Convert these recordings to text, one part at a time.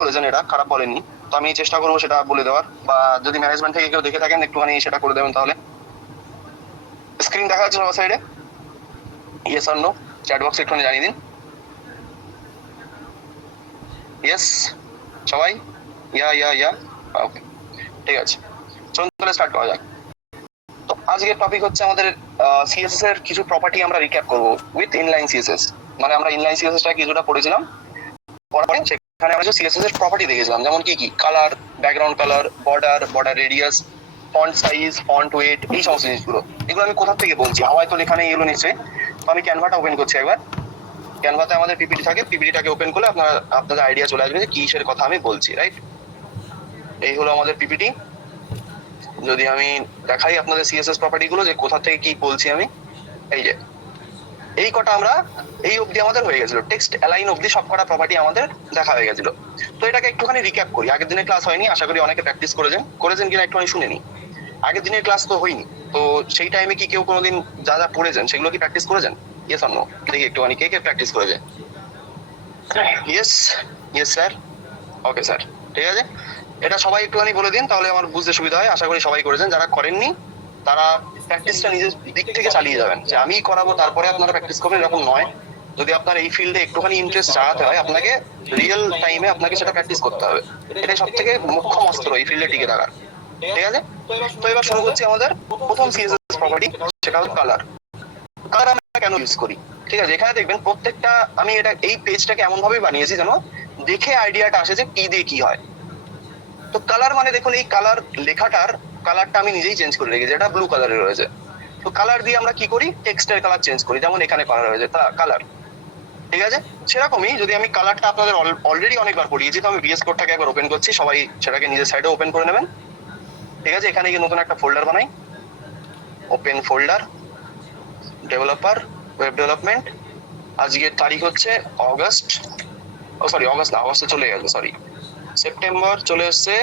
করেছেন, এটা খারাপ বলেননি। তো আমি চেষ্টা করবো সেটা বলে দেওয়ার, বা যদি ম্যানেজমেন্ট থেকে কেউ দেখে থাকেন একটুখানি সেটা করে দেবেন তাহলে। স্ক্রিন দেখা যাচ্ছে সবার সাইডে? ইয়েস আর নো চ্যাট বক্সে একটুখানি জানিয়ে দিন। ইয়েস সবাই? ইয়া ইয়া ইয়া ওকে, ঠিক আছে, চলুন তাহলে স্টার্ট করা যাক। তো আজকের টপিক হচ্ছে আমাদের সিএসএস এর কিছু প্রপার্টি আমরা রিক্যাপ করব উইথ ইনলাইন সিএসএস। মানে আমরা ইনলাইন সিএসএসটা কিছুটা পড়েছিলাম, পড়ার পরে সেখানে আমরা সিএসএস এর প্রপার্টি দেখেছিলাম, যেমন কি কি colour, background colour, border, border radius, font size, font wait, এই সমস্ত জিনিসগুলো। এগুলো আমি কোথা থেকে বলছি, হাওয়ায় তো লেখা নেই এগুলো নিশ্চয়ই। তো আমি ক্যানভাটা ওপেন করছি একবার। ক্যানভাতে আমাদের পিপিটি থাকে, পিপিটিটাকে ওপেন করলে আপনাদের আইডিয়া চলে আসবে যে কিসের কথা আমি বলছি, রাইট? এই হলো আমাদের পিপিটি। যদি আমি দেখাই আপনাদের সিএসএস প্রপার্টি গুলো যে কোথা থেকে কি বলছি আমি, এই যে এই কটা আমরা এই অবধি আমাদের হয়ে গেছিল, টেক্সট অ্যালাইন অবধি সব কটা প্রপার্টি আমাদের দেখা হয়ে গেছিল। তো এটাকে একটুখানি রিক্যাপ করি। আগের দিনের ক্লাস হয়নি, আশা করি অনেকে প্র্যাকটিস করেছেন কিনা একটুখানি শুনে নি। আগের দিনের ক্লাস তো হয়নি, তো সেই টাইমে কি কেউ কোনোদিন যা যা পড়েছেন সেগুলো কি প্র্যাকটিস করেছেন? ইয়েস অর নো দেখি একটুখানি কে কে প্র্যাকটিস করেছে। Yes yes sir, okay sir, ঠিক আছে। এটা সবাই একটুখানি বলে দিন, তাহলে আমার বুঝতে সুবিধা হয়। আশা করি সবাই করেছেন, যারা করেননি তারা প্র্যাকটিসটা নিজের দিক থেকে চালিয়ে যাবেন, যে আমি করাবো তারপরে আপনারা প্র্যাকটিস করবেন, এরকম নয়। যদি আপনার এই ফিল্ডে একটুখানি ইন্টারেস্ট জাগাতে হয়, আপনাকে রিয়েল টাইমে আপনাকে সেটা প্র্যাকটিস করতে হবে। এটাই সব থেকে মুখ্য অস্ত্র এই ফিল্ডে টিকে থাকার, ঠিক আছে। তো এবার শুরু করছি আমাদের প্রথম সিএসএস প্রপার্টি, সেটা হলো কালার। কালার আমরা কেন ইউজ করি, ঠিক আছে। এখানে দেখবেন প্রত্যেকটা, আমি এটা এই পেজটাকে এমন ভাবে বানিয়েছি যেন দেখে আইডিয়াটা আসে যে কি দিয়ে কি হয়। তো কালার মানে দেখুন, এই কালার লেখাটার কালারটা আমি নিজেই চেঞ্জ করে রেখেছি, এটা ব্লু কালারে রয়েছে। তো কালার দিয়ে আমরা কি করি, টেক্সটের কালার চেঞ্জ করি, যেমন এখানে কালার রয়েছে কালার, ঠিক আছে। সেরকমই যদি আমি কালারটা আপনাদের অলরেডি অনেকবার পড়িয়েছি, তো আমি ভিএস কোডটাকে একবার ওপেন করছি, সবাই সেটাকে নিজের সাইডে ওপেন করে নেবেন, ঠিক আছে। এখানে গিয়ে নতুন একটা ফোল্ডার বানাই, open folder, developer, web development. আজকের তারিখ হচ্ছে অগস্ট, অগস্ট না, অগস্টে চলে গেছে, সরি, সেপ্টেম্বর চলে এসছে,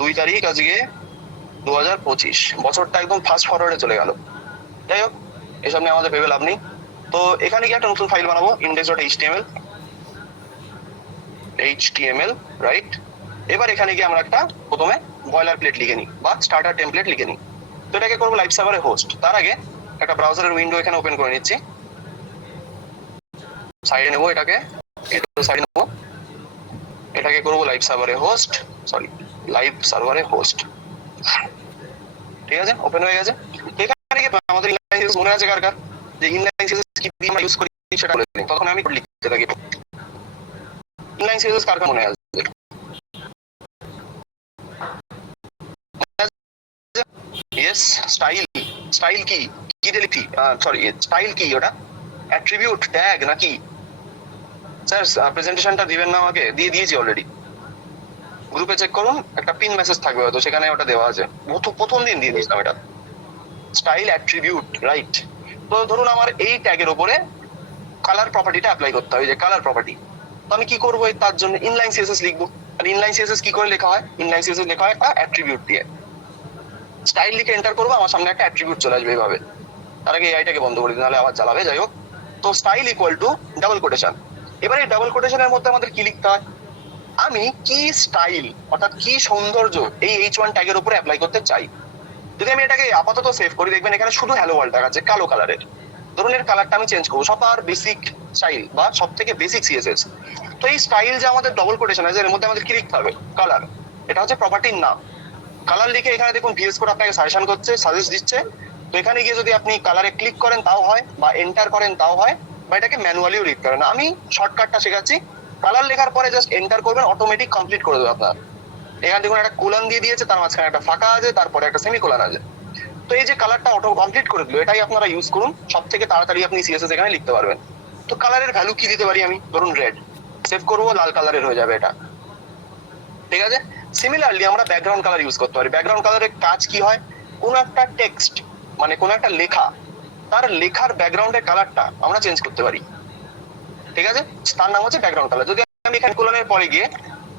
2 তারিখ আজকে 2025। বছরটা একদম ফাস্ট ফরওয়ার্ডে চলে গেল। যাই হোক, এসব নিয়ে আমাদের ভেবে লাভ নেই। তো এখানে কি একটা নতুন ফাইল বানাবো, index.html, রাইট। এবার এখানে গিয়ে আমরা একটা প্রথমে বয়লার প্লেট লিখে নিই বা স্টার্টার টেমপ্লেট লিখে নিই। তো এটাকে করবো লাইভ সার্ভারে হোস্ট। তার আগে একটা ব্রাউজারের উইন্ডো এখানে ওপেন করে নিচ্ছি, সাইডে নেবো, এটাকে সাইডে নেবো, এটাকে করবো লাইভ সার্ভারে হোস্ট, ঠিক আছে, ওপেন হয়ে গেছে। এখানে আমাদের ইনলাইন সিএসএস মনে আছে কার কার, যে ইনলাইন সিএসএস কি দিয়ে আমরা ইউজ করি সেটা বলে দিই, তখন আমি লিখতে থাকি। ইনলাইন সিএসএস কার কার মনে আছে? Yes, style. স্টাইল কি কি দিয়ে লিখি, সরি, স্টাইল কি ওটা? অ্যাট্রিবিউট, ট্যাগ নাকি? স্যার প্রেজেন্টেশনটা দিবেন না আমাকে? দিয়ে দিয়েছি অলরেডি, গ্রুপে চেক করুন, একটা পিন মেসেজ থাকবে হয়তো, সেখানে ওটা দেওয়া আছে, প্রথম দিন দিয়ে দিয়েছিলাম এটা, স্টাইল অ্যাট্রিবিউট, রাইট। তো ধরুন আমার এই ট্যাগের উপরে কালার প্রপার্টিটা অ্যাপ্লাই করতে হবে, যে কালার প্রপার্টি। তো আমি কি করবো, তার জন্য ইনলাইন সিএসএস লিখবো। আর ইনলাইন সিএসএস কি করে লেখা হয়, ইনলাইন সিএসএস লেখা হয় একটা অ্যাট্রিবিউট দিয়ে। স্টাইল লিখে এন্টার করবো, আমার সামনে একটা অ্যাট্রিবিউট চলে আসবে এইভাবে। তার আগে এআইটাকে বন্ধ করে দিন, নাহলে আবার জ্বালাবে। যাই হোক, তো style equal to double quotation. এবার এই ডাবল কোটেশনের মধ্যে আমাদের কি লিখতে হয়, আমি কি স্টাইল অর্থাৎ কি সৌন্দর্য এই H1 ট্যাগের উপরে অ্যাপ্লাই করতে চাই। যদি আমি এটাকে আপাতত সেভ করি, দেখবেন এখানে শুধু হ্যালো ওয়ার্ল্ড দেখাচ্ছে কালো কালারের। ধরুন এর কালারটা আমি চেঞ্জ করবো, সবার বেসিক স্টাইল বা সব থেকে বেসিক সিএসএস। তো এই স্টাইল যে আমাদের ডবল কোটেশন আছে, এর মধ্যে আমাদের কি লিখতে হবে, কালার। এটা হচ্ছে প্রপার্টির নাম। কালার লিখে এখানে দেখুন ভিএস কোড আপনাকে সাজেশন করছে, সাজেস্ট দিচ্ছে। তো এখানে গিয়ে যদি আপনি কালারে ক্লিক করেন তাও হয়, বা এন্টার করেন তাও হয়, বা এটাকে ম্যানুয়ালিও লিখতে পারেন। আমি শর্টকাটটা শেখাচ্ছি, কালার লেখার পরে জাস্ট এন্টার করবেন, অটোমেটিক কমপ্লিট করে দেবে আপনার। এখানে দেখুন একটা কোলন দিয়ে দিয়েছে, তার মাঝখানে একটা ফাঁকা আছে, তারপরে একটা সেমিকোলন আছে। তো এই যে কালারটা অটো কমপ্লিট করে দিল, এটাই আপনারা ইউজ করুন, সব থেকে তাড়াতাড়ি আপনি সিএসএস এখানে লিখতে পারবেন। তো কালারের ভ্যালু কি দিতে পারি আমি, ধরুন রেড, সেভ করবো, লাল কালারের হয়ে যাবে এটা, ঠিক আছে। সিমিলারলি আমরা ব্যাকগ্রাউন্ড কালার ইউজ করতে পারি। ব্যাকগ্রাউন্ড কালারের কাজ কি হয়, কোন একটা টেক্সট মানে কোন একটা লেখা, তার লেখার ব্যাকগ্রাউন্ডের কালারটা আমরা চেঞ্জ করতে পারি, ঠিক আছে। তার নাম হচ্ছে ব্যাকগ্রাউন্ড কালার। যদি আমি এখানে কোলনের পরে গিয়ে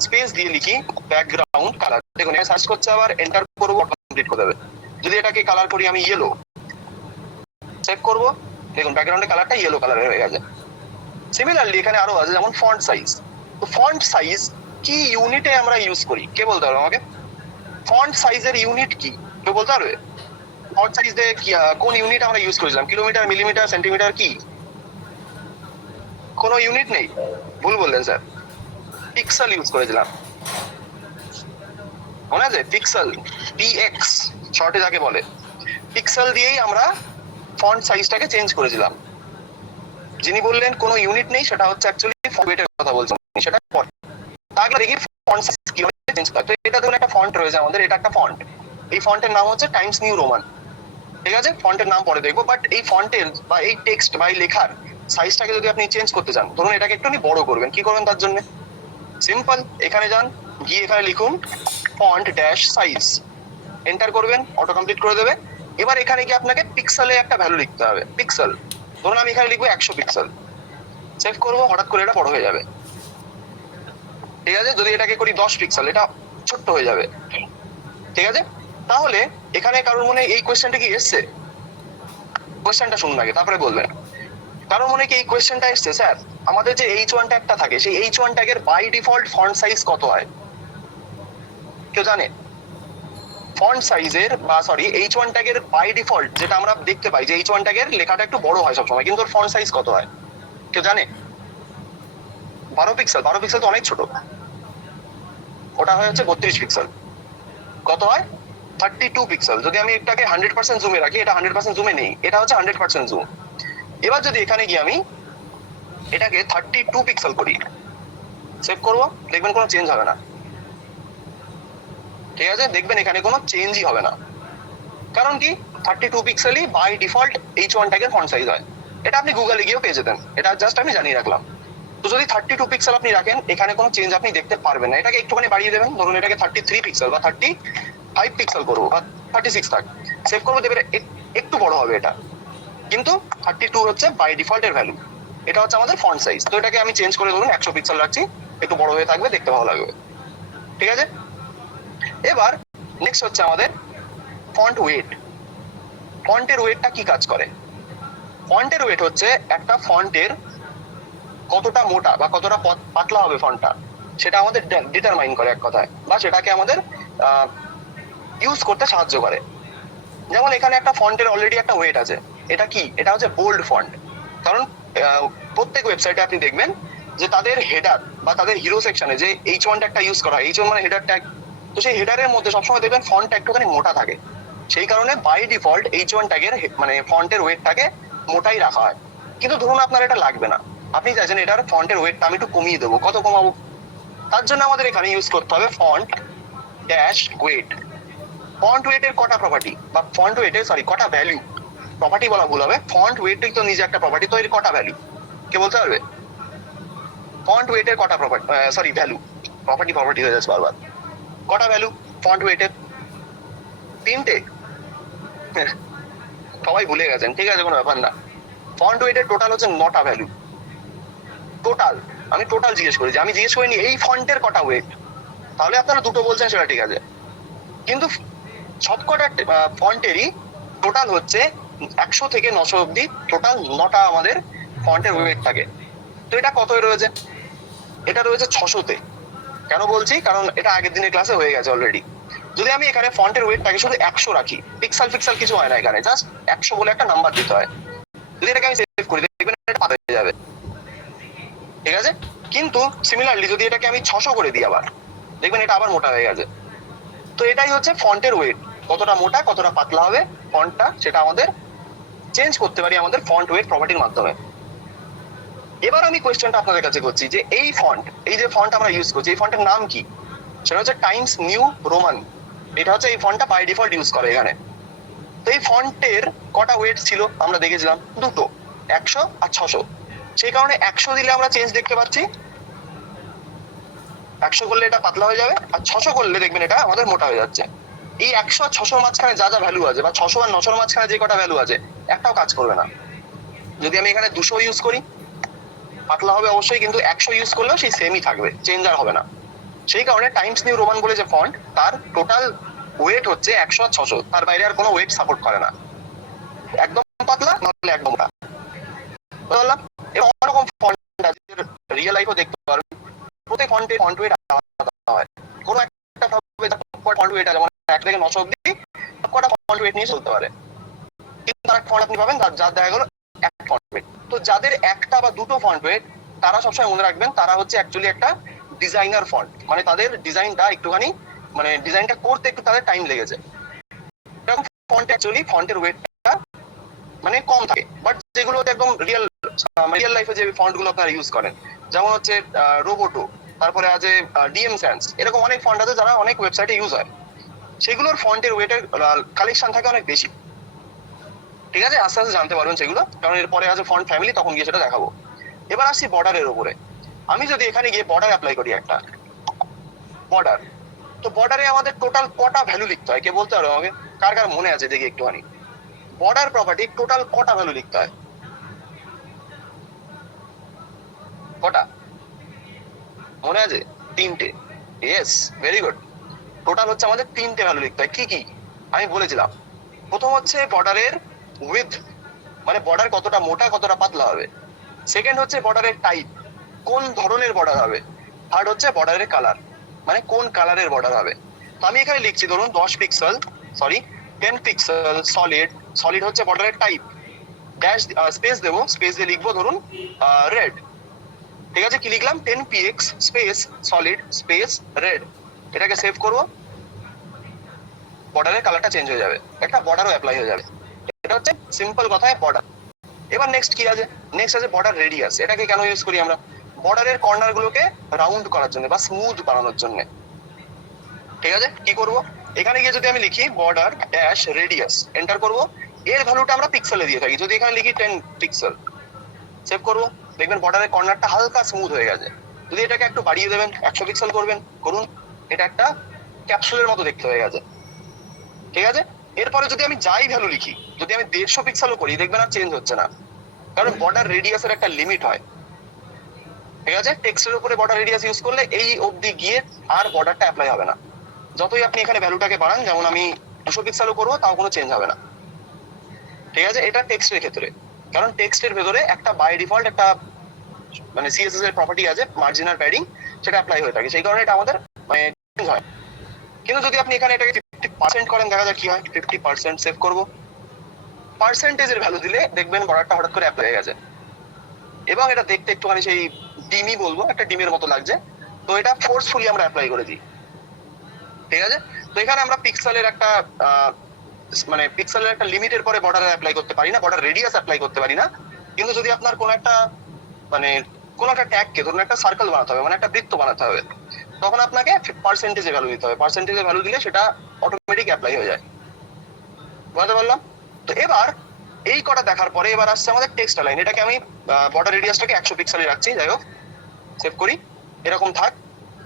স্পেস দিয়ে লিখি ব্যাকগ্রাউন্ড কালার, দেখুন এখানে সার্চ করছে, আবার এন্টার করবো, কমপ্লিট করে দেবে। যদি এটাকে কালার করি আমি ইয়েলো, সেভ করবো, দেখুন ব্যাকগ্রাউন্ডের কালারটা ইয়েলো কালারের হয়ে গেছে। সিমিলারলি এখানে আরো আছে, যেমন ফন্ট সাইজ। তো ফন্ট সাইজ কি ইউনিটে আমরা ইউজ করি, কে বলতে পারবে আমাকে? ফন্ট সাইজের ইউনিট কি কেউ বলতে পারবে? ফন্ট সাইজে কোন ইউনিট আমরা ইউজ করেছিলাম? কিলোমিটার, মিলিমিটার, সেন্টিমিটার, কি কোনো ইউনিট নেই? ভুল বললেন স্যার, পিক্সেল ইউজ করেছিলাম, মনে আছে? পিক্সেল, পিএক্স শর্টে যাকে বলে, পিক্সেল দিয়েই আমরা ফন্ট সাইজটাকে চেঞ্জ করেছিলাম। যিনি বললেন কোনো ইউনিট নেই, সেটা হচ্ছে অ্যাকচুয়ালি ফন্টের কথা বলছেন, সেটা ফন্ট। তাহলে দেখি ফন্ট সাইজ কিভাবে চেঞ্জ করে। তো এটা ধরুন একটা ফন্ট রয়েছে আমাদের, এটা একটা ফন্ট, এই ফন্টের নাম হচ্ছে টাইমস নিউ রোমান, ঠিক আছে? ফন্টের নাম পরে দেখবো, বাট এই ফন্টের বা এই টেক্সট বা এই লেখার সাইজটাকে যদি আপনি চেঞ্জ করতে চান, ধরুন এটাকে একটু বড় করবেন, কি করবেন তার জন্য? সিম্পল, এখানে যান, গিয়ে এখানে লিখুন ফন্ট ড্যাশ সাইজ, এন্টার করবেন, অটো কমপ্লিট করে দেবে। এবার এখানে গিয়ে আপনাকে পিক্সেলে একটা ভ্যালু লিখতে হবে, পিক্সেল। ধরুন আমি এখানে লিখবো 100 পিক্সেল, সেভ করবো, হঠাৎ করে এটা বড় হয়ে যাবে, ঠিক আছে? যদি এটাকে করি 10 পিক্সেল, এটা ছোট্ট হয়ে যাবে, ঠিক আছে? তাহলে এখানে কারোর মনে এই কোয়েশ্চেনটা কি এসছে? কোয়েশ্চেনটা শুনুন আগে, তারপরে বলবেন। কারোর মনে কি এই কোয়েশ্চেনটা এসছে, স্যার আমাদের যে H1 ট্যাগটা থাকে, সেই H1 ট্যাগের বাই ডিফল্ট ফন্ট সাইজ কত হয়? কেউ জানে? ফন্ট সাইজের বা সরি H1 ট্যাগের বাই ডিফল্ট যেটা আমরা দেখতে পাই, যে H1 ট্যাগের লেখাটা একটু বড় হয় সবসময়, কিন্তু ওর ফন্ট সাইজ কত হয় কেউ জানে? 12 পিক্সেল। 12 পিক্সেল তো অনেক ছোট, ওটা হয় হচ্ছে 32 পিক্সেল। কত হয়? 32 পিক্সেল। যদি আমি এটাকে 100% জুমে রাখি, এটা 100% জুমে নেই, এটা হচ্ছে 100% জুম। এবার যদি এখানে গিয়ে আমি এটাকে 32 পিক্সেল করি, সেভ করবো, দেখবেন কোনো চেঞ্জ হবে না, ঠিক আছে? দেখবেন এখানে কোনো চেঞ্জই হবে না। কারণ কি? 32 পিক্সেলই বাই ডিফল্ট H1 ট্যাগের ফন্ট সাইজ হয়। এটা আপনি গুগলে গিয়েও পেয়ে যেতেন, এটা জাস্ট আমি জানিয়ে রাখলাম। তো যদি 32 পিক্সেল আপনি রাখেন, এখানে কোনো চেঞ্জ আপনি দেখতে পারবেন না। এটাকে একটুখানি বাড়িয়ে দেবেন, ধরুন এটাকে 33 পিক্সেল বা 35 পিক্সেল করবো, বা 36 থাক, সেভ করবো, দেবেন একটু বড় হবে এটা, কিন্তু 32 হচ্ছে বাই ডিফল্টের ভ্যালু। এটা হচ্ছে আমাদের ফন্ট সাইজ। তো এটাকে আমি চেঞ্জ করে ধরুন 100 পিক্সেল রাখছি, একটু বড় হয়ে থাকবে, দেখতে ভালো লাগবে, ঠিক আছে? এবার নেক্সট হচ্ছে আমাদের ফন্ট ওয়েট। ফন্টের ওয়েটটা কি কাজ করে? ফন্টের ওয়েট হচ্ছে একটা ফন্টের কতটা মোটা বা কতটা পাতলা হবে ফন্টটা, সেটা আমাদের ডিটারমাইন করে এক কথায়, বা সেটাকে আমাদের ইউজ করতে সাহায্য করে। যেমন এখানে একটা ফন্টের অলরেডি একটা ওয়েট আছে, এটা কি? এটা হচ্ছে বোল্ড ফন্ট। কারণ প্রত্যেক ওয়েবসাইটে আপনি দেখবেন যে তাদের হেডার বা তাদের হিরো সেকশনে যে H1 ট্যাগটা ইউজ করা হয়, H1 মানে হেডার ট্যাগ, তো সেই হেডারের মধ্যে সবসময় দেখবেন ফন্টটা একটুখানি মোটা থাকে। সেই কারণে বাই ডিফল্ট H1 ট্যাগের মানে ফন্টের ওয়েটটাকে মোটাই রাখা হয়। কিন্তু ধরুন আপনার এটা লাগবে না, আপনি চাইছেন এটার ফন্টের ওয়েটটা আমি একটু কমিয়ে দেবো, কত কমাবো? তার জন্য আমাদের এখানে ইউজ করতে হবে ফন্ট ড্যাশ ওয়েট। ফন্ট ওয়েটের কটা প্রপার্টি, বা ফন্ট ওয়েটের সরি কটা ভ্যালু, প্রপার্টি বলা ভুল হবে, ফন্ট ওয়েটই তো নিজে একটা প্রপার্টি, তো এর কটা ভ্যালু কে বলতে পারবে? ফন্ট ওয়েটের কটা প্রপার্টি, সরি ভ্যালু, প্রপার্টি হয়ে যাচ্ছে বারবার। কটা ভ্যালু ফন্ট ওয়েটের? 3টে। সবাই ভুলে গেছেন, ঠিক আছে, কোনো ব্যাপার না। ফন্ট ওয়েটের টোটাল হচ্ছে 9টা ভ্যালু। টোটাল, আমি টোটাল জিজ্ঞেস করেছি, আমি জিজ্ঞেস করিনি এই ফন্টের কটা ওয়েট। তাহলে আপনারা দুটো বলছেন, সেটা ঠিক আছে, কিন্তু সবকটা ফন্টেরই টোটাল হচ্ছে 100 থেকে 900 অব্দি, টোটাল 9টা আমাদের ফন্টের ওয়েট থাকে। তো এটা কত রয়েছে? এটা রয়েছে 600-তে। কেন বলছি? কারণ এটা আগের দিনের ক্লাসে হয়ে গেছে অলরেডি। যদি আমি এখানে ফন্টের ওয়েটটাকে শুধু 100 রাখি, পিক্সেল ফিক্সেল কিছু হয় না, এখানে জাস্ট 100 বলে একটা নাম্বার দিতে হয়। যদি এটাকে আমি সেভ করি, দেখবেন এটা পাতা হয়ে যাবে, ঠিক আছে? কিন্তু সিমিলারলি যদি এটাকে আমি 600 করে দিই আবার, দেখবেন এটা আবার মোটা হয়ে গেছে। তো এটাই হচ্ছে ফন্টের ওয়েট, কতটা মোটা কতটা পাতলা হবে ফন্টটা, সেটা আমাদের চেঞ্জ করতে পারি আমাদের ফন্ট ওয়েট প্রপার্টির মাধ্যমে। এবার আমি কোয়েশ্চেনটা আপনাদের কাছে করছি যে এই ফন্ট, এই যে ফন্ট আমরা ইউজ করছি, এই ফন্টের নাম কি? সেটা হচ্ছে টাইমস নিউ রোমান। এটা হচ্ছে এই ফন্টটা বাই ডিফল্ট ইউজ করে এখানে। তো এই ফন্টের কটা ওয়েট ছিল আমরা দেখেছিলাম, দুটো, 100 আর 600। সেই কারণে 100 দিলে আমরা চেঞ্জ দেখতে পাচ্ছি, 100 করলে এটা পাতলা হয়ে যাবে, আর 600 করলে দেখবেন এটা আমাদের মোটা হয়ে যাচ্ছে। এই 100 আর 600 মাঝখানে যা যা ভ্যালু আছে, বা 600 আর 900 মাঝখানে যে কটা ভ্যালু আছে, একটাও কাজ করবে না। যদি আমি এখানে 200 ইউজ করি, পাতলা হবে অবশ্যই, কিন্তু 100 ইউজ করলেও সেই সেমই থাকবে, চেঞ্জ আর হবে না। সেই কারণে টাইমস নিউ রোমান বলে যে ফন্ট, তার টোটাল ওয়েট হচ্ছে 100 আর 600, তার বাইরে আর কোনো ওয়েট সাপোর্ট করে না, একদম পাতলা নাহলে একদম মোটা। বললাম এর অন্যরকম ফন্ট আছে, রিয়েল লাইফও দেখতে পারবেন, প্রত্যেক ফন্টে ফন্ট ওয়েট আলাদা হয়। কোনো একটা ফন্ট ওয়েট যেমন 1 থেকে 900 অব্দি কটা ফন্ট ওয়েট নিয়ে চলতে পারে, কিন্তু তার ফন্ট আপনি পাবেন যার দেখা গেল একটা ফন্ট ওয়েট। তো যাদের একটা বা দুটো ফন্ট ওয়েট, তারা সবসময় মনে রাখবেন তারা হচ্ছে অ্যাকচুয়ালি একটা ডিজাইনার ফন্ট, মানে তাদের ডিজাইনটা একটুখানি, মানে ডিজাইনটা করতে একটু তাদের টাইম লেগেছে। এরকম ফন্ট অ্যাকচুয়ালি ফন্টের ওয়েটটা মানে কম থাকে, বাট যেগুলোতে একদম রিয়েল লাইফে যে ফন্ট গুলো আপনারা ইউজ করেন, যেমন হচ্ছে রোবোটো, তারপরে আছে ডিএম স্যান্স, এরকম অনেক ফন্ট আছে যারা অনেক ওয়েবসাইটে ইউজ হয়, সেগুলোর ফন্টের ওয়েটের কালেকশন থাকে অনেক বেশি। ঠিক আছে, আস্তে আস্তে জানতে পারবেন সেগুলো, কারণ এরপরে আছে ফন্ট ফ্যামিলি, তখন গিয়ে সেটা দেখাবো। এবার আসছি বর্ডারের উপরে। আমি যদি এখানে গিয়ে বর্ডার অ্যাপ্লাই করি, একটা বর্ডার, তো বর্ডারে আমাদের টোটাল কটা ভ্যালু লিখতে হয় কে বলতে পারো আমাকে? কার কার মনে আছে দেখি একটুখানি, বর্ডার প্রপার্টি টোটাল কটা ভ্যালু লিখতে হয়? কটা মনে আছে? 3টে। Yes, very good. টোটাল হচ্ছে আমাদের 3টে ভ্যালু লিখতে হয়। কি কি আমি বলেছিলাম? প্রথম হচ্ছে বর্ডারের উইথ, মানে বর্ডার কতটা মোটা কতটা পাতলা হবে। সেকেন্ড হচ্ছে বর্ডারের টাইপ, কোন ধরনের বর্ডার হবে। থার্ড হচ্ছে বর্ডারের কালার, মানে কোন কালারের বর্ডার হবে। তো আমি এখানে লিখছি ধরুন 10 পিক্সেল সলিড। সলিড হচ্ছে বর্ডারের টাইপ, ড্যাশ স্পেস দেবো, স্পেস দিয়ে লিখবো ধরুন রেড। ঠিক আছে, কি লিখলাম? 10 px space solid space red. এটাকে সেভ করবো, বর্ডারের কালারটা চেঞ্জ হয়ে যাবে, একটা বর্ডারও অ্যাপ্লাই হয়ে যাবে। এটা হচ্ছে সিম্পল কথায় বর্ডার। এবার নেক্সট কি আছে? নেক্সট আছে বর্ডার রেডিয়াস। এটাকে কেন ইউজ করি আমরা? বর্ডারের কর্নার গুলোকে রাউন্ড করার জন্য বা স্মুথ বানানোর জন্য। ঠিক আছে, কি করব? এখানে গিয়ে যদি আমি লিখি বর্ডার ড্যাশ রেডিয়াস, এন্টার করব, এর ভ্যালুটা আমরা পিক্সেলে দিয়ে থাকি। যদি এখানে লিখি 10 পিক্সেল, সেভ করব, দেখবেন বর্ডারের কর্নারটা হালকা স্মুথ হয়ে গেছে। যদি এটাকে একটু বাড়িয়ে দেবেন, 100 পিক্সেল করবেন, করুন, এটা একটা ক্যাপসুলের মতো দেখতে হয়ে গেছে। ঠিক আছে, এরপরে যদি আমি যাই ভ্যালু লিখি, যদি আমি 150 পিক্সেলও করি, দেখবেন আর চেঞ্জ হচ্ছে না, কারণ বর্ডার রেডিয়াসের একটা লিমিট হয়। ঠিক আছে, টেক্সটের উপরে বর্ডার রেডিয়াস ইউজ করলে এই অবধি গিয়ে আর বর্ডারটা অ্যাপ্লাই হবে না। যতই আপনি এখানে ভ্যালুটাকে বাড়ান, যেমন আমি 200 পিক্সেলও করবো, তাও কোনো চেঞ্জ হবে না। ঠিক আছে, এটা টেক্সটের ক্ষেত্রে, কারণ টেক্সটের ভেতরে একটা বাই ডিফল্ট একটা মানে সিএসএস এর প্রপার্টি আছে মার্জিনাল প্যাডিং, সেটা অ্যাপ্লাই হয়ে থাকে, সেই কারণে এটা আমাদের মানে চেঞ্জ হয়। কিন্তু যদি আপনি এখানে এটাকে 50% করেন, দেখা যাক কি হয়। 50% সেভ করবো, পার্সেন্টেজের ভ্যালু দিলে দেখবেন বর্ডারটা হঠাৎ করে অ্যাপ্লাই হয়ে গেছে, এবং এটা দেখতে একটুখানি সেই ডিমি বলবো, একটা ডিমের মতো লাগছে। তো এটা ফোর্সফুলি আমরা অ্যাপ্লাই করে দিই। ঠিক আছে, তো এখানে আমরা পিক্সেলের একটা মানে পিক্সেলের একটা লিমিটের পরে বর্ডার অ্যাপ্লাই করতে পারি না, বর্ডার রেডিয়াস অ্যাপ্লাই করতে পারি না। কিন্তু যদি আপনার কোন একটা মানে কোন একটা ট্যাগকে ধরুন একটা সার্কেল বানাতে হবে, মানে একটা বৃত্ত বানাতে হবে, তখন আপনাকে পার্সেন্টেজে ভ্যালু দিতে হবে। পার্সেন্টেজে ভ্যালু দিলে সেটা অটোমেটিক অ্যাপ্লাই হয়ে যায়। বুঝতে পারলাম? তো এবার এই কটা দেখার পরে এবার আসছে আমাদের টেক্সট লাইন। এটাকে আমি বর্ডার রেডিয়াসটাকে 100 পিক্সেলে রাখছি, যাই হোক, সেভ করি, এরকম থাক।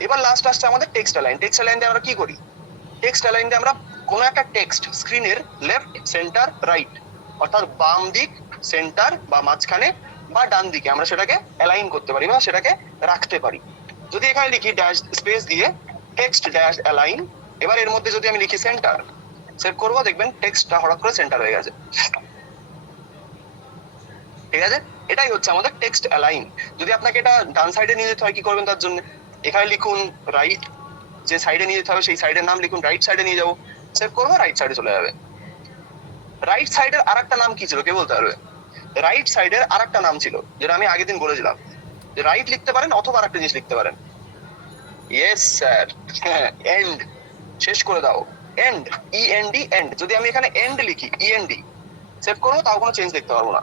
এবার লাস্ট আসছে আমাদের টেক্সট লাইন। টেক্সট লাইন দিয়ে আমরা কি করি? টেক্সট লাইন দিয়ে আমরা কোনো একটা টেক্সট স্ক্রিনের লেফট সেন্টার রাইট, অর্থাৎ বাম দিক, সেন্টার বা মাঝখানে বা ডান দিকে আমরা সেটাকে অ্যালাইন করতে পারি বা সেটাকে রাখতে পারি। যদি এখানে লিখি ড্যাশ স্পেস দিয়ে টেক্সট ড্যাশ অ্যালাইন, এবার এর মধ্যে যদি আমি লিখি সেন্টার, সেভ করবো, দেখবেন টেক্সটটা হঠাৎ করে সেন্টার হয়ে গেছে। ঠিক আছে, এটাই হচ্ছে আমাদের টেক্সট অ্যালাইন। যদি আপনাকে এটা ডান সাইডে নিয়ে যেতে হয়, কি করবেন তার জন্য? এখানে লিখুন রাইট, যে সাইডে নিয়ে যেতে হবে সেই সাইডের নাম লিখুন, রাইট সাইডে নিয়ে যাবো, সেভ করবো, রাইট সাইডে চলে যাবে। রাইট সাইডের আরেকটা নাম কি ছিল কে বলতে পারবে? রাইট সাইডের আরেকটা নাম ছিল, যেটা আমি আগের দিন বলেছিলাম, যে রাইট লিখতে পারেন অথবা আরেকটা জিনিস লিখতে পারেন। ইয়েস স্যার, এন্ড, শেষ করে দাও, এন্ড, ইএনডি, এন্ড। যদি আমি এখানে এন্ড লিখি, ইএনডি, সেভ করবো, তাও কোনো চেঞ্জ দেখতে পারবো না,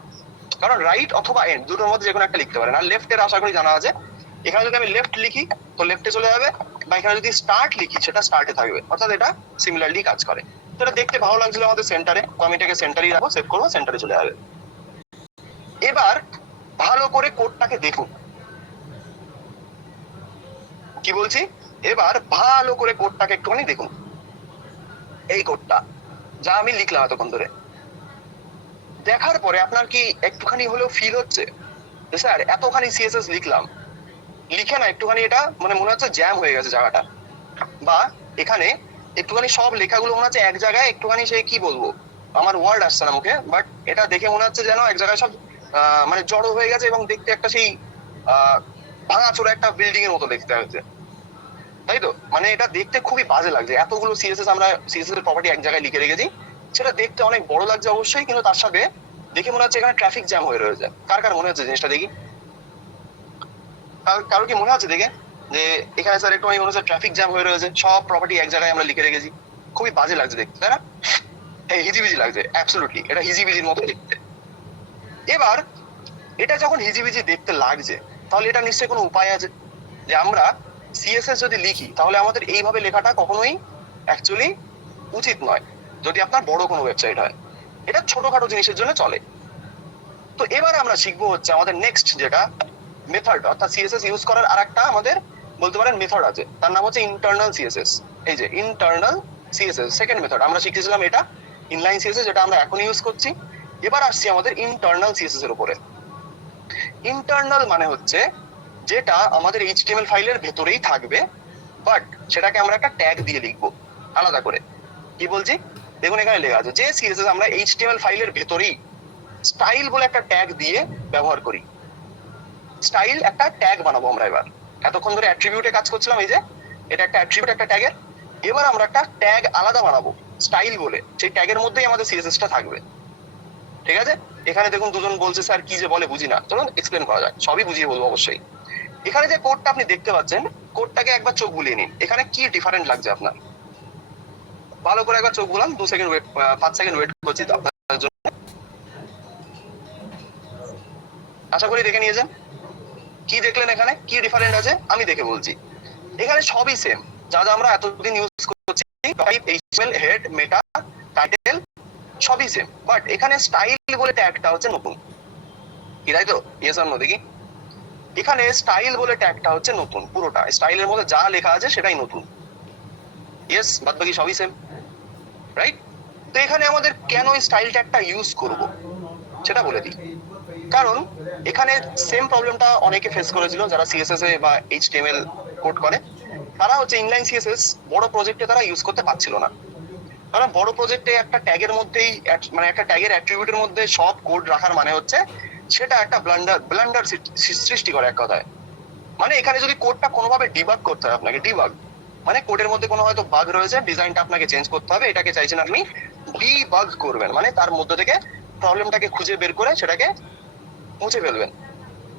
কারণ রাইট অথবা এন্ড দুটোর মধ্যে যে কোনো একটা লিখতে পারেন। আর লেফটের আশা করি জানা আছে, এখানে যদি আমি লেফট লিখি তো লেফটে চলে যাবে, বা এখানে যদি স্টার্ট লিখি সেটা স্টার্টে থাকবে, অর্থাৎ এটা সিমিলারলি কাজ করে। তো এটা দেখতে ভালো লাগছিল আমাদের সেন্টারে, তো আমি এটাকে সেন্টারেই রাখবো, সেভ করবো, সেন্টারে চলে যাবে। এবার ভালো করে কোডটাকে দেখুন, কি বলছি, এবার ভালো করে কোডটাকে একটুখানি দেখুন। এই কোডটা যা আমি লিখলাম এতক্ষণ ধরে, দেখার পরে আপনার কি একটুখানি হলেও ফিল হচ্ছে যে স্যার এতখানি সিএসএস লিখলাম, লিখে না একটুখানি এটা মানে মনে হচ্ছে জ্যাম হয়ে গেছে জায়গাটা, বা এখানে একটুখানি সব লেখাগুলো মনে হচ্ছে এক জায়গায় একটুখানি, সে কি বলবো, আমার ওয়ার্ড আসছে না মুখে, বাট এটা দেখে মনে হচ্ছে যেন এক জায়গায় সব মানে জড়ো হয়ে গেছে এবং দেখতে একটা সেই ভাঙাচোরা একটা বিল্ডিং এর মতো দেখতে হচ্ছে। তাই তো? মানে এটা দেখতে খুবই বাজে লাগছে, এতগুলো সিএসএস আমরা সিএসএস এর প্রপার্টি এক জায়গায় লিখে রেখেছি। সেটা দেখতে অনেক বড় লাগছে অবশ্যই, কিন্তু তার সাথে দেখে মনে হচ্ছে এখানে ট্রাফিক জ্যাম হয়ে রয়েছে। কার কার মনে হচ্ছে জিনিসটা দেখি? কারোর কি মনে হচ্ছে দেখে যে এখানে স্যার একটু মনে হচ্ছে ট্রাফিক জ্যাম হয়ে রয়েছে, সব প্রপার্টি এক জায়গায় আমরা লিখে রেখেছি? খুবই বাজে লাগছে দেখতে, তাই না? হ্যাঁ, হিজিবিজি লাগছে, অ্যাবসলিউটলি এটা হিজিবিজির মতো দেখতে। এবার এটা যখন হিজিবিজি দেখতে লাগছে, তাহলে এটা নিশ্চয়ই কোনো উপায় আছে যে আমরা সিএসএস যদি লিখি তাহলে আমাদের এইভাবে লেখাটা কখনোই অ্যাকচুয়ালি উচিত নয়, যদি আপনার বড় কোনো ওয়েবসাইট হয়। এটা ছোটখাটো জিনিসের জন্য চলে। তো এবার আমরা শিখবো হচ্ছে আমাদের নেক্সট যেটা মেথড, অর্থাৎ সিএসএস ইউজ করার আর একটা আমাদের বলতে পারেন মেথড আছে, তার নাম হচ্ছে ইন্টারনাল সিএসএস। এই যে ইন্টারনাল সিএসএস সেকেন্ড মেথড, আমরা শিখেছিলাম এটা ইনলাইন সিএসএস, যেটা আমরা এখন ইউজ করছি। এবার আসছি আমাদের ইন্টারনাল সিএসএস এর উপরে। ইন্টারনাল মানে হচ্ছে যেটা আমাদের এইচটিএমএল ফাইলের ভেতরেই থাকবে, বাট সেটাকে আমরা একটা ট্যাগ দিয়ে লিখবো আলাদা করে। কি বলছি দেখুন, এখানে লেখা আছে যে সিএসএস আমরা এইচটিএমএল ফাইলের ভেতরেই স্টাইল বলে একটা ট্যাগ দিয়ে ব্যবহার করি। স্টাইল একটা ট্যাগ বানাবো আমরা এবার। এতক্ষণ ধরে অ্যাট্রিবিউটে কাজ করছিলাম, এই যে এটা একটা অ্যাট্রিবিউট, একটা ট্যাগের। এবার আমরা একটা ট্যাগ আলাদা বানাবো স্টাইল বলে, সেই ট্যাগের মধ্যেই আমাদের সিএসএসটা থাকবে। ঠিক আছে? এখানে দেখুন দুজন বলছে স্যার কি যে বলে বুঝি না, চলুন এক্সপ্লেন করা যায়, সবই বুঝিয়ে বলবো অবশ্যই। এখানে যে কোডটা আপনি দেখতে পাচ্ছেন, কোডটাকে একবার চোখ বুলিয়ে নিন, এখানে কি ডিফারেন্ট লাগছে আপনার? ভালো করে একবার চোখ বুলান, 2 সেকেন্ড ওয়েট, 5 সেকেন্ড ওয়েট করছি আপনার জন্য। আশা করি দেখে নিয়েছেন। কি দেখলেন এখানে কি ডিফারেন্ট আছে? আমি দেখে বলছি। এখানে সবই সেম, যা যা আমরা এতদিন ইউজ করছি, টাইপ, এইচটিএমএল, হেড, মেটা, টাইটেল, সবই সেম, বাট এখানে স্টাইল বলে ট্যাগটা হচ্ছে নতুন। কি তাই তো? ইয়েস অর নো দেখি। এখানে স্টাইল বলে ট্যাগটা হচ্ছে নতুন, পুরোটা স্টাইলের মধ্যে যা লেখা আছে সেটাই নতুন। ইয়েস, বাদ বাকি সবই সেম, রাইট? তো এখানে আমাদের কেন স্টাইল ট্যাগটা ইউজ করব সেটা বলে দিই। কারণ এখানে সেম প্রবলেমটা অনেকে ফেস করেছিল যারা সিএসএস এ বা এইচটিএমএল কোড করে। তারা হচ্ছে ইনলাইন সিএসএস বড় প্রজেক্টে তারা ইউজ করতে পারছিল না। কারণ বড় প্রজেক্টে একটা ট্যাগের মধ্যেই, মানে একটা ট্যাগের অ্যাট্রিবিউটের মধ্যে সব কোড রাখার মানে হচ্ছে সেটা একটা ব্লান্ডার সৃষ্টি করে এক কথায়। মানে এখানে যদি কোডটা কোনোভাবে ডিবাগ করতে হয় আপনাকে, ডিবাগ মানে কোডের মধ্যে কোনো হয়তো বাগ রয়েছে, ডিজাইনটা আপনাকে চেঞ্জ করতে হবে, এটাকে চাইছেন আপনি ডিবাগ করবেন, মানে তার মধ্যে থেকে প্রবলেমটাকে খুঁজে বের করে সেটাকে মুছে ফেলবেন।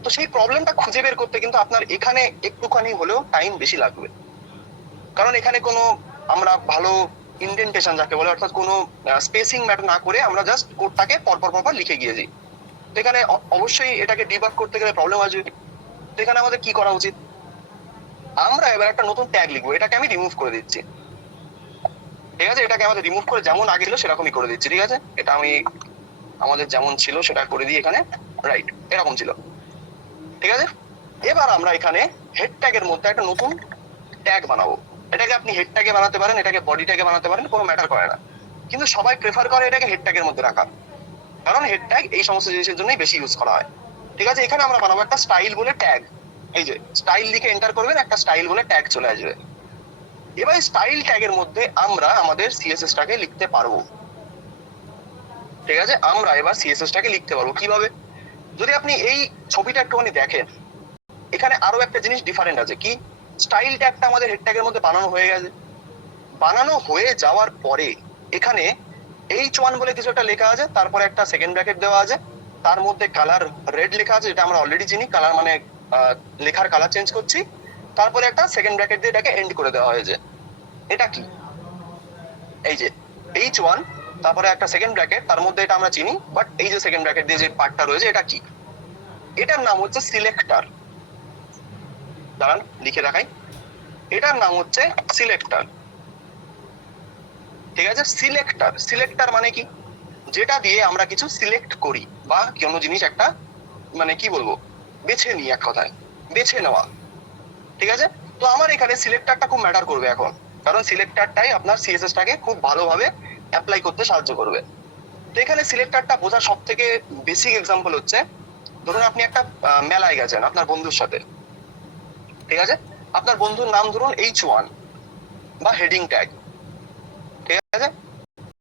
তো সেই প্রবলেমটা খুঁজে বের করতে কিন্তু আপনার এখানে একটুখানি হলেও টাইম বেশি লাগবে। কারণ এখানে কোনো আমরা ভালো ইন্ডেন্টেশন যাকে বলে, অর্থাৎ কোনো স্পেসিং ম্যাটার না করে আমরা জাস্ট কোডটাকে পরপর লিখে গিয়েছি। তো এখানে অবশ্যই এটাকে ডিবাগ করতে গেলে প্রবলেম আসবে। তো এখানে আমাদের কি করা উচিত? আমরা এবার একটা নতুন ট্যাগ লিখবো, এটাকে আমি রিমুভ করে দিচ্ছি। ঠিক আছে? এটাকে আমাদের রিমুভ করে যেমন আগে ছিল সেরকমই করে দিচ্ছি। ঠিক আছে? এটা আমি আমাদের যেমন ছিল সেটা করে দিই এখানে, রাইট, এরকম ছিল। ঠিক আছে? এবার আমরা এখানে হেড ট্যাগের মধ্যে একটা নতুন ট্যাগ বানাবো। এটাকে আপনি হেড ট্যাগে বানাতে পারেন, এটাকে বডি ট্যাগে বানাতে পারেন, কোনো ম্যাটার করে না। কিন্তু সবাই প্রেফার করে এটাকে হেড ট্যাগের মধ্যে রাখা, কারণ হেড ট্যাগ এই সমস্ত জিনিসের জন্যই বেশি ইউজ করা হয়। ঠিক আছে? এখানে আমরা বানাবো একটা স্টাইল বলে ট্যাগ। এই যে স্টাইল লিখে এন্টার করবেন, একটা স্টাইল বলে ট্যাগ চলে আসবে। এবার স্টাইল ট্যাগের মধ্যে আমরা আমাদের সিএসএসটাকে লিখতে পারবো। ঠিক আছে? আমরা এবার সিএসএসটাকে লিখতে পারবো কিভাবে? যদি আপনি এই ছবিটা একটুখানি দেখেন, এখানে আরো একটা জিনিস ডিফারেন্ট আছে। কি? স্টাইল ট্যাগটা আমাদের হেড ট্যাগের মধ্যে বানানো হয়ে গেছে। বানানো হয়ে যাওয়ার পরে এখানে H1 বলে কিছু একটা লেখা আছে, তারপরে একটা সেকেন্ড ব্র্যাকেট দেওয়া আছে, তার মধ্যে কালার রেড লেখা আছে, যেটা আমরা অলরেডি চিনি, কালার মানে লেখার কালার চেঞ্জ করছি। তারপরে একটা সেকেন্ড ব্র্যাকেট দিয়ে এটাকে এন্ড করে দেওয়া হয়েছে। এটা কি? এই যে H1, তারপরে একটা সেকেন্ড ব্র্যাকেট, তার মধ্যে এটা আমরা চিনি, বাট এই যে সেকেন্ড ব্র্যাকেট দিয়ে যে পার্টটা রয়েছে এটা কি? এটার নাম হচ্ছে সিলেক্টর। দাঁড়ান লিখে দেখাই, এটার নাম হচ্ছে সিলেক্টর। ঠিক আছে? সিলেক্টর, সিলেক্টর মানে কি? যেটা দিয়ে আমরা কিছু সিলেক্ট করি বা কোনো জিনিস একটা মানে কি বলবো বেছে নিই, এক কথায় বেছে নেওয়া। ঠিক আছে? তো আমার এখানে সিলেক্টরটা খুব ম্যাটার করবে এখন, কারণ সিলেক্টরটাই আপনার সিএসএসটাকে খুব ভালোভাবে অ্যাপ্লাই করতে সাহায্য করবে। তো এখানে সিলেক্টরটা বোঝার সব থেকে বেসিক এক্সাম্পল হচ্ছে, ধরুন আপনি একটা মেলায় গেছেন আপনার বন্ধুর সাথে। ঠিক আছে? আপনার বন্ধুর নাম ধরুন H1 বা হেডিং ট্যাগ। ঠিক আছে?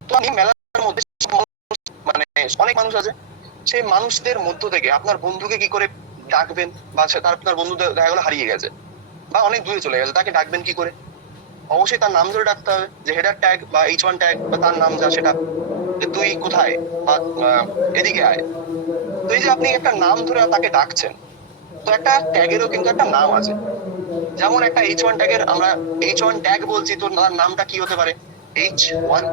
তো আপনি মেলার মধ্যে মানে অনেক মানুষ আছে, সেই মানুষদের মধ্য থেকে আপনার বন্ধুকে কি করে ডাকবেন? বা আপনার বন্ধু দেখা গেলো হারিয়ে গেছে বা অনেক দূরে চলে গেছে, তাকে ডাকবেন কি করে? অবশ্যই তার নাম ধরে ডাকতে হবে, যে হেডার ট্যাগ বা H1 ট্যাগ বা তার নাম যা সেটা, যে তুই কোথায় বা এদিকে আয়। তো এই যে আপনি একটা নাম ধরে তাকে ডাকছেন, তো একটা ট্যাগেরও কিন্তু একটা নাম আছে। যেমন একটা H1 ট্যাগের আমরা H1 ট্যাগ বলছি, তো তার নামটা কি হতে পারে? H1।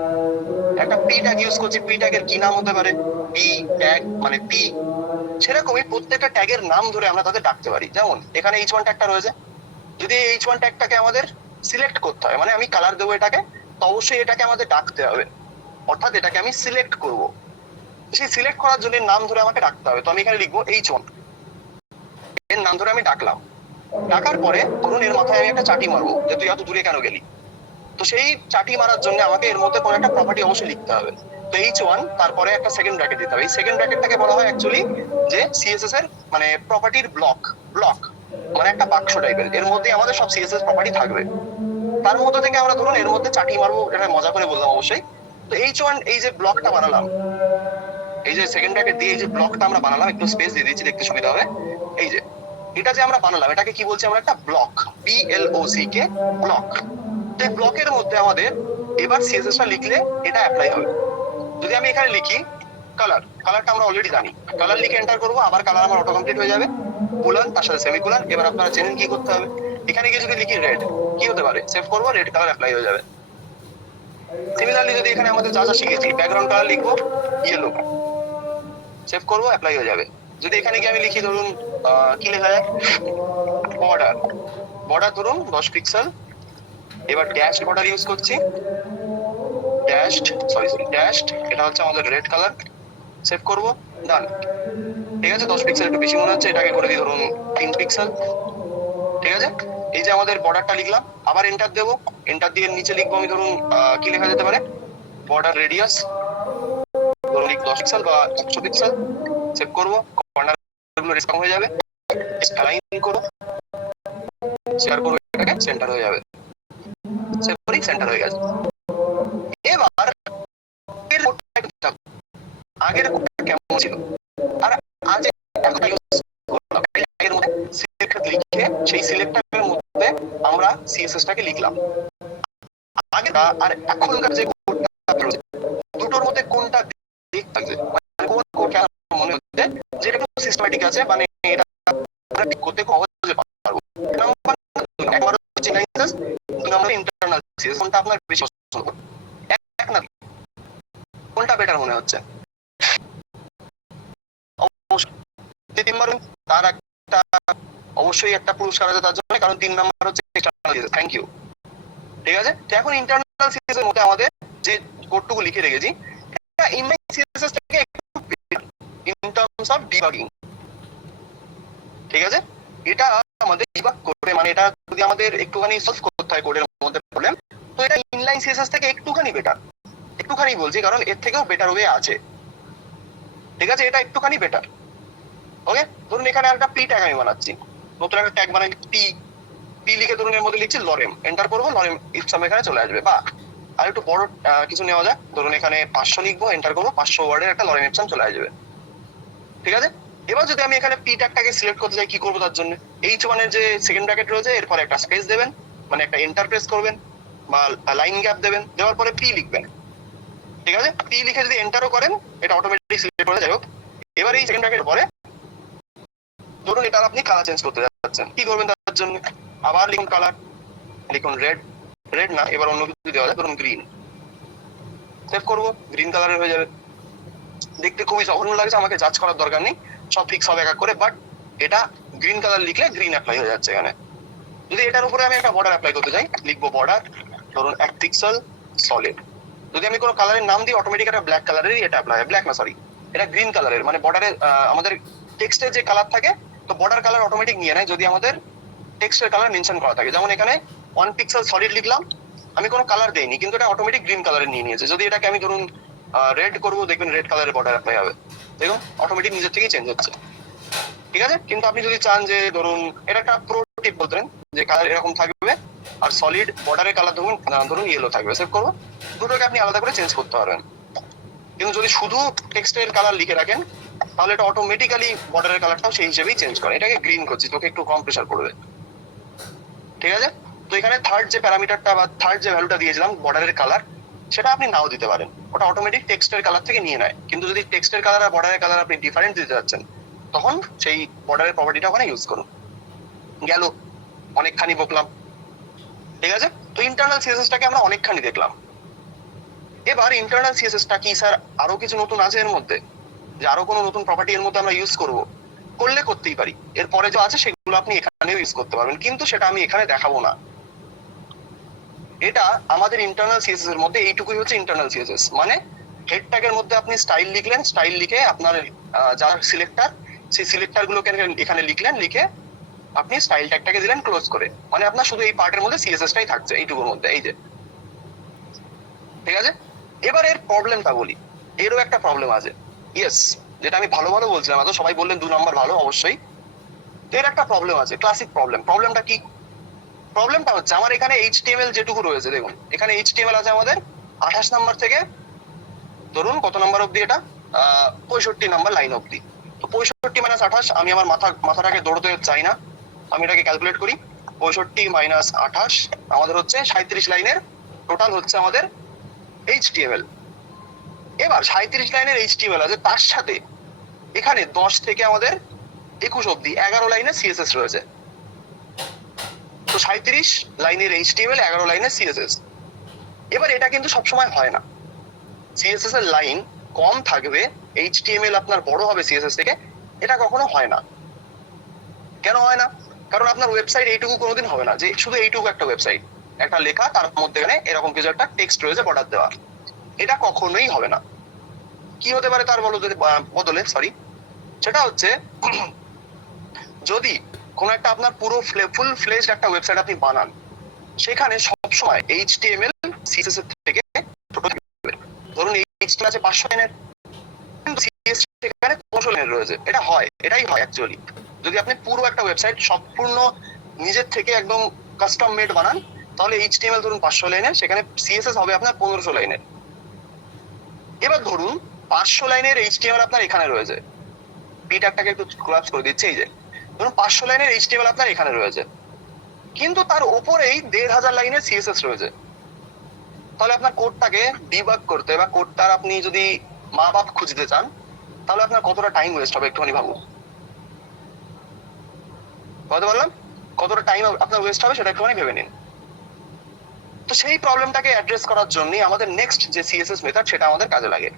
একটা পি ট্যাগ ইউজ করছি, পি ট্যাগের কি নাম হতে পারে? পি ট্যাগ মানে পি। সেরকমই প্রত্যেকটা ট্যাগের নাম ধরে আমরা তাদের ডাকতে পারি। যেমন এখানে H1 ট্যাগটা রয়েছে, যদি H1 ট্যাগটাকে আমাদের সিলেক্ট করতে হয়, মানে আমি কালার দেবো এটাকে, তো অবশ্যই এটাকে আমাদের ডাকতে হবে, অর্থাৎ এটাকে আমি সিলেক্ট করব। সেই সিলেক্ট করার জন্য নাম ধরে আমাকে ডাকতে হবে। তো আমি এখানে লিখবো H1, এর নাম ধরে আমি ডাকলাম। ডাকার পরে ধরুন এর মাথায় আমি একটা চাটি মারবো, যে তুই এত দূরে কেন গেলি। তো সেই চাটি মারার জন্য আমাকে এর মধ্যে কোনো একটা প্রপার্টি অবশ্যই লিখতে হবে। তো H1 তারপরে একটা সেকেন্ড ব্র্যাকেট দিতে হবে। এই সেকেন্ড ব্র্যাকেটটাকে বলা হয় অ্যাকচুয়ালি যে সিএসএস এর মানে প্রপার্টির ব্লক। ব্লক মানে একটা বাক্স টাইপের, এর মধ্যে আমাদের সব সিএসএস প্রপার্টি থাকবে। তার মধ্যে থেকে আমরা ধরুন এর মধ্যে চাটি মারবো, এটা মজা করে বললাম অবশ্যই। তো H1 এই যে ব্লকটা বানালাম, এই যে সেকেন্ড ব্র্যাকেট দিয়ে এই যে ব্লকটা আমরা বানালাম, একটু স্পেস দিয়ে দিচ্ছি দেখতে সুবিধা হবে। এই যে এটা যে আমরা বানালাম, এটাকে কি বলছি আমরা? একটা ব্লক, BLOCK ব্লক। তো এই ব্লকের মধ্যে আমাদের এবার সিএসএস টা লিখলে এটা অ্যাপ্লাই হবে। যদি আমি এখানে লিখি কালার, কালারটা আমরা অলরেডি জানি, কালার লিখে এন্টার করবো, আবার কালার আমার অটো কমপ্লিট হয়ে যাবে। কুলান তার সাথে সেমিকুলান। এবার আপনারা চেনেন কি করতে হবে। এখানে গিয়ে যদি লিখি রেড, কি হতে পারে? সেভ করবো, রেড কালার অ্যাপ্লাই হয়ে যাবে। সিমিলারলি যদি এখানে আমাদের যা যা শিখেছি, ব্যাকগ্রাউন্ড কালার লিখবো ইয়েলো, সেভ করবো, অ্যাপ্লাই হয়ে যাবে। যদি এখানে গিয়ে আমি লিখি ধরুন কি লেখা যায়, বর্ডার, বর্ডার ধরুন 10 পিক্সেল। এবার ড্যাশ বর্ডার ইউজ করছি, ড্যাশড ড্যাশড, এটা হচ্ছে আমাদের রেড কালার। সেভ করবো, ডান। ঠিক আছে, 10 পিক্সেল একটু বেশি মনে হচ্ছে, এটাকে করে দিই ধরুন 3 পিক্সেল। ঠিক আছে, এই যে আমাদের বর্ডারটা লিখলাম, আবার এন্টার দেবো। এন্টার দিয়ে নিচে লিখবো আমি ধরুন কি লেখা যেতে পারে, বর্ডার রেডিয়াস ধরুন 10 পিক্সেল বা 100 পিক্সেল। সেভ করবো, কর্নার গুলো রেসপন্ড হয়ে যাবে। অ্যালাইন করো, শেয়ার করো, এটাকে সেন্টার হয়ে যাবে। সেভ করি, সেন্টার হয়ে গেছে। এবার আগের কোডটা কেমন ছিল আর আজ একটা ইউজ করলাম, এর মধ্যে সিলেক্ট লিখে সেই সিলেক্টরের মধ্যে আমরা সিএসএস টাকে লিখলাম। আগেটা আর এখনকার যে কোডটা রয়েছে, দুটোর মধ্যে কোনটা দিক থাকবে, মানে কোন কোডটা মনে হচ্ছে যে এটা সিস্টেমেটিক আছে, মানে এটা আমরা ঠিক করতে সহজে পারবো। নাম্বার একবার হচ্ছে ইনলাইন, দুই নম্বর ইন্টারনাল সিএস। কোনটা আপনার বেশি পছন্দ, এক না কোনটা বেটার মনে হচ্ছে? তার একটা অবশ্যই একটা পুরস্কার আছে তার জন্য, কারণ 3 নাম্বার হচ্ছে থ্যাংক ইউ। ঠিক আছে, তো এখন ইন্টারনাল সিএসএস এর মধ্যে আমাদের যে কোডটুকু লিখে রেখেছি, এটা ইনলাইন সিএসএস থেকে একটু ইন টার্মস অফ ডিবাগিং। ঠিক আছে, এটা আমাদের ডিবাগ করবে, মানে এটা যদি আমাদের একটুখানি সলভ করতে হয় কোডের মধ্যে প্রবলেম, তো এটা ইনলাইন সিএসএস থেকে একটুখানি বেটার। একটুখানি বলছি কারণ এর থেকেও বেটার ওয়ে আছে। ঠিক আছে, এটা একটুখানি বেটার। ওকে, ধরুন এখানে একটা পি ট্যাগ আমি বানাচ্ছি, নতুন একটা ট্যাগ বানাই, পি। পি লিখে ধরুন এর মধ্যে লিখছি লরেম, এন্টার করবো, লরেম ইপসাম এখানে চলে আসবে। বা আর একটু বড় কিছু নেওয়া যায়, ধরুন এখানে 500 লিখবো, এন্টার করবো, 500 ওয়ার্ডের একটা লরেম ইপসাম চলে আসবে। ঠিক আছে, এবার যদি আমি এখানে পি ট্যাগটাকে সিলেক্ট করতে চাই, কি করবো তার জন্য? H1 এর যে সেকেন্ড ব্র্যাকেট রয়েছে, এরপরে একটা স্পেস দেবেন, মানে একটা এন্টার প্রেস করবেন বা লাইন গ্যাপ দেবেন, দেওয়ার পরে পি লিখবেন। ঠিক আছে, পি লিখে যদি এন্টারও করেন, এটা অটোমেটিক সিলেক্ট করে, যাই হোক। এবার এই সেকেন্ড ব্র্যাকেট পরে ধরুন এটার আপনি কালার চেঞ্জ করতে যাচ্ছেন, কি করবেন তার জন্য? আবার লিখুন কালার, লিখুন রেড, রেড না, এবার অন্য কিছু দেওয়া যায়, ধরুন গ্রিন। সেভ করবো, গ্রিন কালারের হয়ে যাবে। দেখতে খুবই জঘন্য লাগছে, আমাকে জাজ করার দরকার নেই, সব ফিক্স হবে এক এক করে, বাট এটা গ্রিন কালার লিখলে গ্রিন অ্যাপ্লাই হয়ে যাচ্ছে এখানে। যদি এটার উপরে আমি একটা বর্ডার অ্যাপ্লাই করতে চাই, লিখবো বর্ডার ধরুন 1 পিক্সেল সলিড। যদি আমি কোনো কালারের নাম দিই, অটোমেটিক একটা ব্ল্যাক কালারেরই এটা অ্যাপ্লাই হয়, ব্ল্যাক না সরি, এটা গ্রিন কালারের, মানে বর্ডারে আমাদের টেক্সটের যে কালার থাকে, তো বর্ডার কালার অটোমেটিক নিয়ে নেয় যদি আমাদের টেক্সটের কালার মেনশন করা থাকে। যেমন এখানে 1 পিক্সেল সলিড লিখলাম, আমি কোনো কালার দেইনি, কিন্তু এটা অটোমেটিক গ্রিন কালারে নিয়ে নিয়েছে। যদি এটাকে আমি ধরুন রেড করবো, দেখবেন রেড কালারের বর্ডার অ্যাপ্লাই হবে, দেখুন অটোমেটিক নিজের থেকেই চেঞ্জ হচ্ছে। ঠিক আছে, কিন্তু আপনি যদি চান যে ধরুন এটা একটা প্রো টিপ বলতেন, যে কালার এরকম থাকবে আর সলিড বর্ডারের কালার ধরুন ধরুন ইয়েলো থাকবে, সেভ করবো, দুটোকে আপনি আলাদা করে চেঞ্জ করতে পারবেন। কিন্তু যদি শুধু টেক্সটের কালার লিখে রাখেন, তাহলে এটা অটোমেটিক্যালি বর্ডারের কালারটাও সেই হিসেবেই চেঞ্জ করে। এটাকে গ্রিন করছি, তোকে একটু কম প্রেশার পড়বে। ঠিক আছে, তো এখানে থার্ড যে প্যারামিটারটা বা থার্ড যে ভ্যালুটা দিয়েছিলাম বর্ডারের কালার, সেটা আপনি নাও দিতে পারেন, ওটা অটোমেটিক টেক্সটের কালার থেকে নিয়ে নেয়। কিন্তু যদি টেক্সটের কালার আর বর্ডারের কালার আপনি ডিফারেন্ট দিতে যাচ্ছেন, তখন সেই বর্ডারের প্রপার্টিটা ওখানে ইউজ করুন। গেল, অনেকখানি বকলাম, ঠিক আছে? তো ইন্টারনাল সিএসএসটাকে আমরা অনেকখানি দেখলাম। এবার ইন্টারনাল সিএসএসটা কি স্যার আরো কিছু নতুন আছে এর মধ্যে, যে আরো কোনো নতুন প্রপার্টি এর মধ্যে আমরা ইউজ করব? করলে করতেই পারি, এরপরে যা আছে সেগুলো আপনি এখানেও ইউজ করতে পারবেন, কিন্তু সেটা আমি এখানে দেখাবো না। এটা আমাদের ইন্টারনাল সিএসএস এর মধ্যে এইটুকুই হচ্ছে ইন্টারনাল সিএসএস। মানে হেড ট্যাগের মধ্যে আপনি স্টাইল লিখলেন, স্টাইল লিখে আপনার যার সিলেক্টর, সেই সিলেক্টর গুলোকে এখানে লিখলেন, লিখে আপনি স্টাইল ট্যাগটাকে দিলেন ক্লোজ করে। মানে আপনার শুধু এই পার্টের মধ্যে সিএসএসটাই থাকছে, এইটুকুর মধ্যে, এই যে, ঠিক আছে? এবার এর প্রবলেমটা বলি, এরও একটা প্রবলেম আছে। ইয়েস, যেটা আমি ভালো ভালো বলছিলাম, এত সবাই বললেন 2 নম্বর ভালো, অবশ্যই। তো এর একটা প্রবলেম আছে, ক্লাসিক প্রবলেম। প্রবলেমটা কি? প্রবলেমটা হচ্ছে আমার এখানে এইচটিএমএল যেটুকু রয়েছে, দেখুন এখানে এইচটিএমএল আছে আমাদের 28 নম্বর থেকে ধরুন কত নম্বর অব্দি, এটা 65 নম্বর লাইন অব্দি। তো 65 - 28, আমি আমার মাথাটাকে দৌড়তে চাই না, আমি এটাকে ক্যালকুলেট করি। 65 - 28 আমাদের হচ্ছে 37 লাইনের টোটাল হচ্ছে আমাদের এইচটিএমএল। এবার 37 লাইনের এইচটিএমএল আছে, তার সাথে এখানে 10 থেকে আমাদের 21 অব্দি 11 লাইনের সিএসএস রয়েছে। তো 37 লাইনের এইচটিএমএল, 11 লাইনের সিএসএস। এবার এটা কিন্তু সবসময় হয় না, সিএসএস এর লাইন কম থাকবে, এইচটিএমএল আপনার বড় হবে সিএসএস থেকে, এটা কখনো হয় না। কেন হয় না? কারণ আপনার ওয়েবসাইট এইটুকু কোনোদিন হবে না যে শুধু এইটুকু একটা ওয়েবসাইট, একটা লেখা, তার মধ্যে এরকম কিছু একটা টেক্সট রয়েছে বর্ডার দেওয়া, এটা কখনোই হবে না। কি হতে পারে তার বদলে, সরি, সেটা হচ্ছে যদি কোনো একটা আপনার পুরো ফুল ফ্লেজড একটা ওয়েবসাইট আপনি বানান, সেখানে সবসময় এইচটিএমএল সিএসএস এর থেকে ছোট থাকবে। ধরুন এইচটিএমএল আছে 500 লাইনের, কিন্তু সিএসএস সেখানে 500 লাইনের রয়েছে। এটা হয়, এটাই হয় অ্যাকচুয়ালি। যদি আপনি পুরো একটা ওয়েবসাইট সম্পূর্ণ নিজের থেকে একদম কাস্টম মেড বানান, তাহলে এইচটিএমএল ধরুন 500 লাইনের, সেখানে সিএসএস হবে আপনার 1500 লাইনের। এবার ধরুন 500 লাইনের এইচটিএমএল আপনার এখানে রয়েছে, পি ট্যাগটাকে একটু ক্লাস করে দিচ্ছে, এই যে ধরুন 500 লাইনের এইচটিএমএল আপনার এখানে রয়েছে, কিন্তু তার উপরেই 1500 লাইনের সিএসএস রয়েছে। তাহলে আপনার কোডটাকে ডিবাগ করতে বা কোডটার আপনি যদি মা বাপ খুঁজতে চান, তাহলে আপনার কতটা টাইম ওয়েস্ট হবে একটুখানি ভাবুন। বুঝতে পারলাম কতটা টাইম আপনার ওয়েস্ট হবে, সেটা একটুখানি ভেবে নিন। তো সেই প্রবলেমটাকে অ্যাড্রেস করার জন্য আমাদের নেক্সট যে সিএসএস মেথড, সেটা আমাদের কাজে লাগে।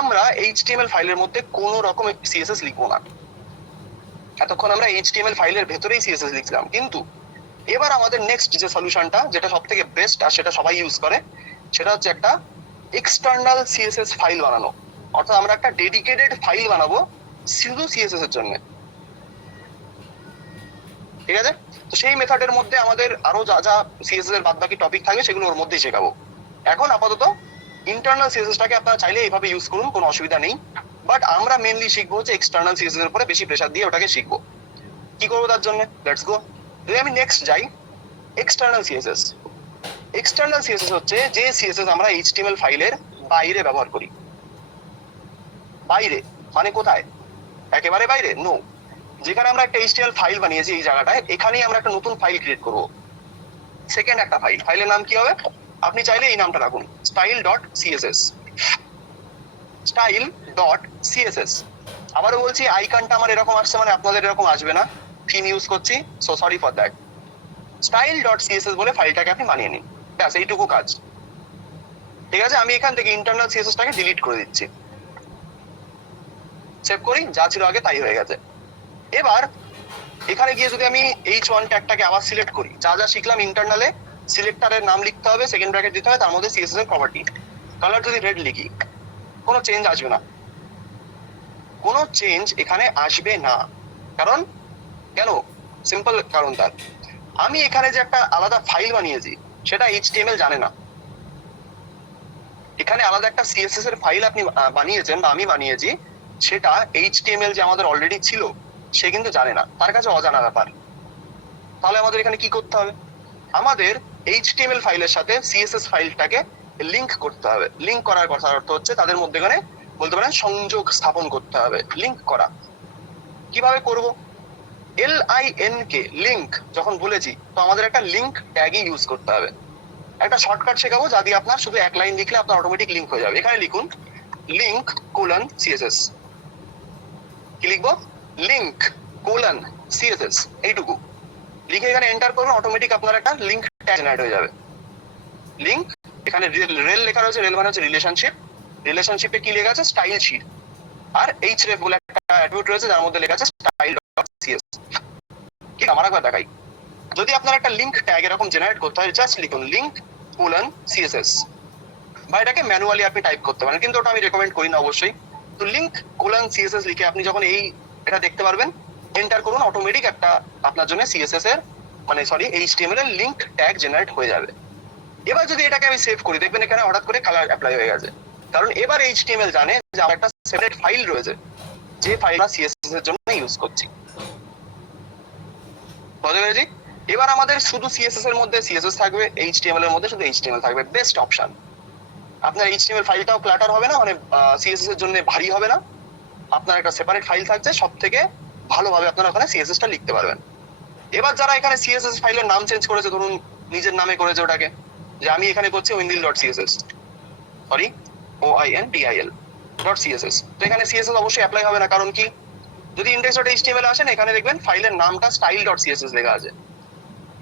আমরা এইচটিএমএল ফাইলের মধ্যে কোনো রকম সিএসএস লিখবো না। এতক্ষণ আমরা এইচটিএমএল ফাইলের ভেতরেই সিএসএস লিখছিলাম, কিন্তু এবার আমাদের নেক্সট যে সলিউশনটা, যেটা সব থেকে বেস্ট আর সেটা সবাই ইউজ করে, সেটা হচ্ছে একটা এক্সটার্নাল সিএসএস ফাইল বানানো। অর্থাৎ আমরা একটা ডেডিকেটেড ফাইল বানাবো শুধু সিএসএস এর জন্য, ঠিক আছে? তো সেই মেথডের মধ্যে আমাদের আরো যা যা সিএসএস এর বাদবাকি টপিক থাকবে সেগুলো ওর মধ্যেই শেখাবো। এখন আপাতত ইন্টারনাল সিএসএসটাকে আপনারা চাইলে এইভাবে ইউজ করুন, কোনো অসুবিধা নেই। বাট আমরা মেনলি শিখবো হচ্ছে এক্সটার্নাল সিএসএস এর উপরে বেশি প্রেসার দিয়ে ওটাকে শিখবো। কি করবো তার জন্য? Let's go. যদি আমি নেক্সট যাই, এক্সটার্নাল সিএসএস। এক্সটার্নাল সিএসএস হচ্ছে যে সিএসএস আমরা এইচটিএমএল ফাইলের বাইরে ব্যবহার করি। বাইরে মানে কোথায়? একেবারে বাইরে নো। যেখানে আমরা একটা এইচটিএমএল ফাইল বানিয়েছি, এই জায়গাটায়, এখানেই আমরা একটা নতুন ফাইল ক্রিয়েট করব। সেকেন্ড একটা ফাইল, ফাইলের নাম কি হবে? আপনি চাইলে এই নামটা রাখুন, style.css। style.css। আবারও বলছি, আইকনটা আমার এরকম আসছে, মানে আপনাদের এরকম আসবে না, থিম ইউজ করছি, so sorry for that. style.css বলে ফাইলটাকে আপনি বানিয়ে নিন, ব্যাস এইটুকু কাজ, ঠিক আছে? আমি এখান থেকে ইন্টারনাল সিএসএসটাকে ডিলিট করে দিচ্ছি, সেভ করি, যা ছিল আগে তাই হয়ে গেছে। এবার এখানে গিয়ে যদি আমি H1 ট্যাগটাকে আবার সিলেক্ট করি, যা যা শিখলাম ইন্টারনালে, সিলেক্টরের নাম লিখতে হবে, সেকেন্ড ব্র্যাকেট দিতে হবে, তার মধ্যে সিএসএস এর প্রপার্টি, কালার যদি রেড লিখি, কোনো চেঞ্জ আসবে না, কোনো চেঞ্জ এখানে আসবে না। কারণ কেন? সিম্পল কারণ তার, আমি এখানে যে একটা আলাদা ফাইল বানিয়েছি, সেটা এইচটিএমএল জানে না। এখানে আলাদা একটা সিএসএস এর ফাইল আপনি বানিয়েছেন বা আমি বানিয়েছি, সেটা এইচটিএমএল যে আমাদের অলরেডি ছিল সে কিন্তু জানে না, তার কাছে অজানা ব্যাপার। তাহলে আমাদের এখানে কি করতে হবে? আমাদের এইচটিএমএল ফাইলের সাথে সিএসএস ফাইলটাকে লিংক করতে হবে। লিংক করার কথা অর্থ হচ্ছে তাদের মধ্যে বলতে পারেন সংযোগ স্থাপন করতে হবে, লিংক করা। কিভাবে করব? LINK লিঙ্ক যখন বলেছি, তো আমাদের একটা লিঙ্ক ট্যাগই ইউজ করতে হবে। একটা শর্টকাট শেখাবো, যা দিয়ে আপনার শুধু এক লাইন লিখলে আপনার অটোমেটিক লিঙ্ক হয়ে যাবে। এখানে লিখুন লিঙ্ক কোলন CSS। কি লিখবো? লিঙ্ক কোলন CSS, এইটুকু লিখে এখানে এন্টার করবেন, অটোমেটিক আপনার একটা লিঙ্ক ট্যাগ জেনারেট হয়ে যাবে। লিঙ্ক, এখানে রেল লেখা রয়েছে, রেল মানে হচ্ছে রিলেশনশিপ, রিলেশনশিপে কি লেখা আছে? Style sheet. আর href বলে একটা অ্যাট্রিবিউট রয়েছে যার মধ্যে লেখা আছে style.cs। কি আমার একবার দেখাই, যদি আপনার একটা লিঙ্ক ট্যাগ এরকম জেনারেট করতে হয়, জাস্ট লিখুন লিঙ্ক কোলন CSS, বা এটাকে ম্যানুয়ালি আপনি টাইপ করতে পারেন, কিন্তু ওটা আমি রেকমেন্ড করি না অবশ্যই। তো লিঙ্ক কোলন CSS লিখে আপনি যখন এটা দেখতে পারবেন, এন্টার করুন, অটোমেটিক একটা আপনার জন্য CSS এর মানে সরি HTML এর লিঙ্ক ট্যাগ জেনারেট হয়ে যাবে। এবার যদি এটাকে আমি সেভ করি, দেখবেন এখানে হঠাৎ করে কালার অ্যাপ্লাই হয়ে গেছে, কারণ এবার HTML জানে যে আমার একটা সেপারেট ফাইল রয়েছে, যে ফাইলটা CSS এর জন্য ইউজ করছি। বুঝতে পেরেছি? এবার আমাদের শুধু CSS এর মধ্যে CSS থাকবে, HTML এর মধ্যে শুধু HTML থাকবে। Best option. আপনার HTML ফাইলটাও ক্লাটার হবে না, মানে CSS এর জন্য ভারী হবে না। আপনার একটা সেপারেট ফাইল থাকছে, সব থেকে ভালোভাবে আপনারা ওখানে CSS টা লিখতে পারবেন। এবার যারা এখানে CSS ফাইলের নাম চেঞ্জ করেছে, ধরুন নিজের নামে করেছে ওটাকে, যে আমি এখানে করছি windil.css, সরি OINDIL.css, তো এখানে CSS অবশ্যই অ্যাপ্লাই হবে না, কারণ কি, যদি index.html আসেন, এখানে দেখবেন ফাইলের নামটা style.css লেখা আছে।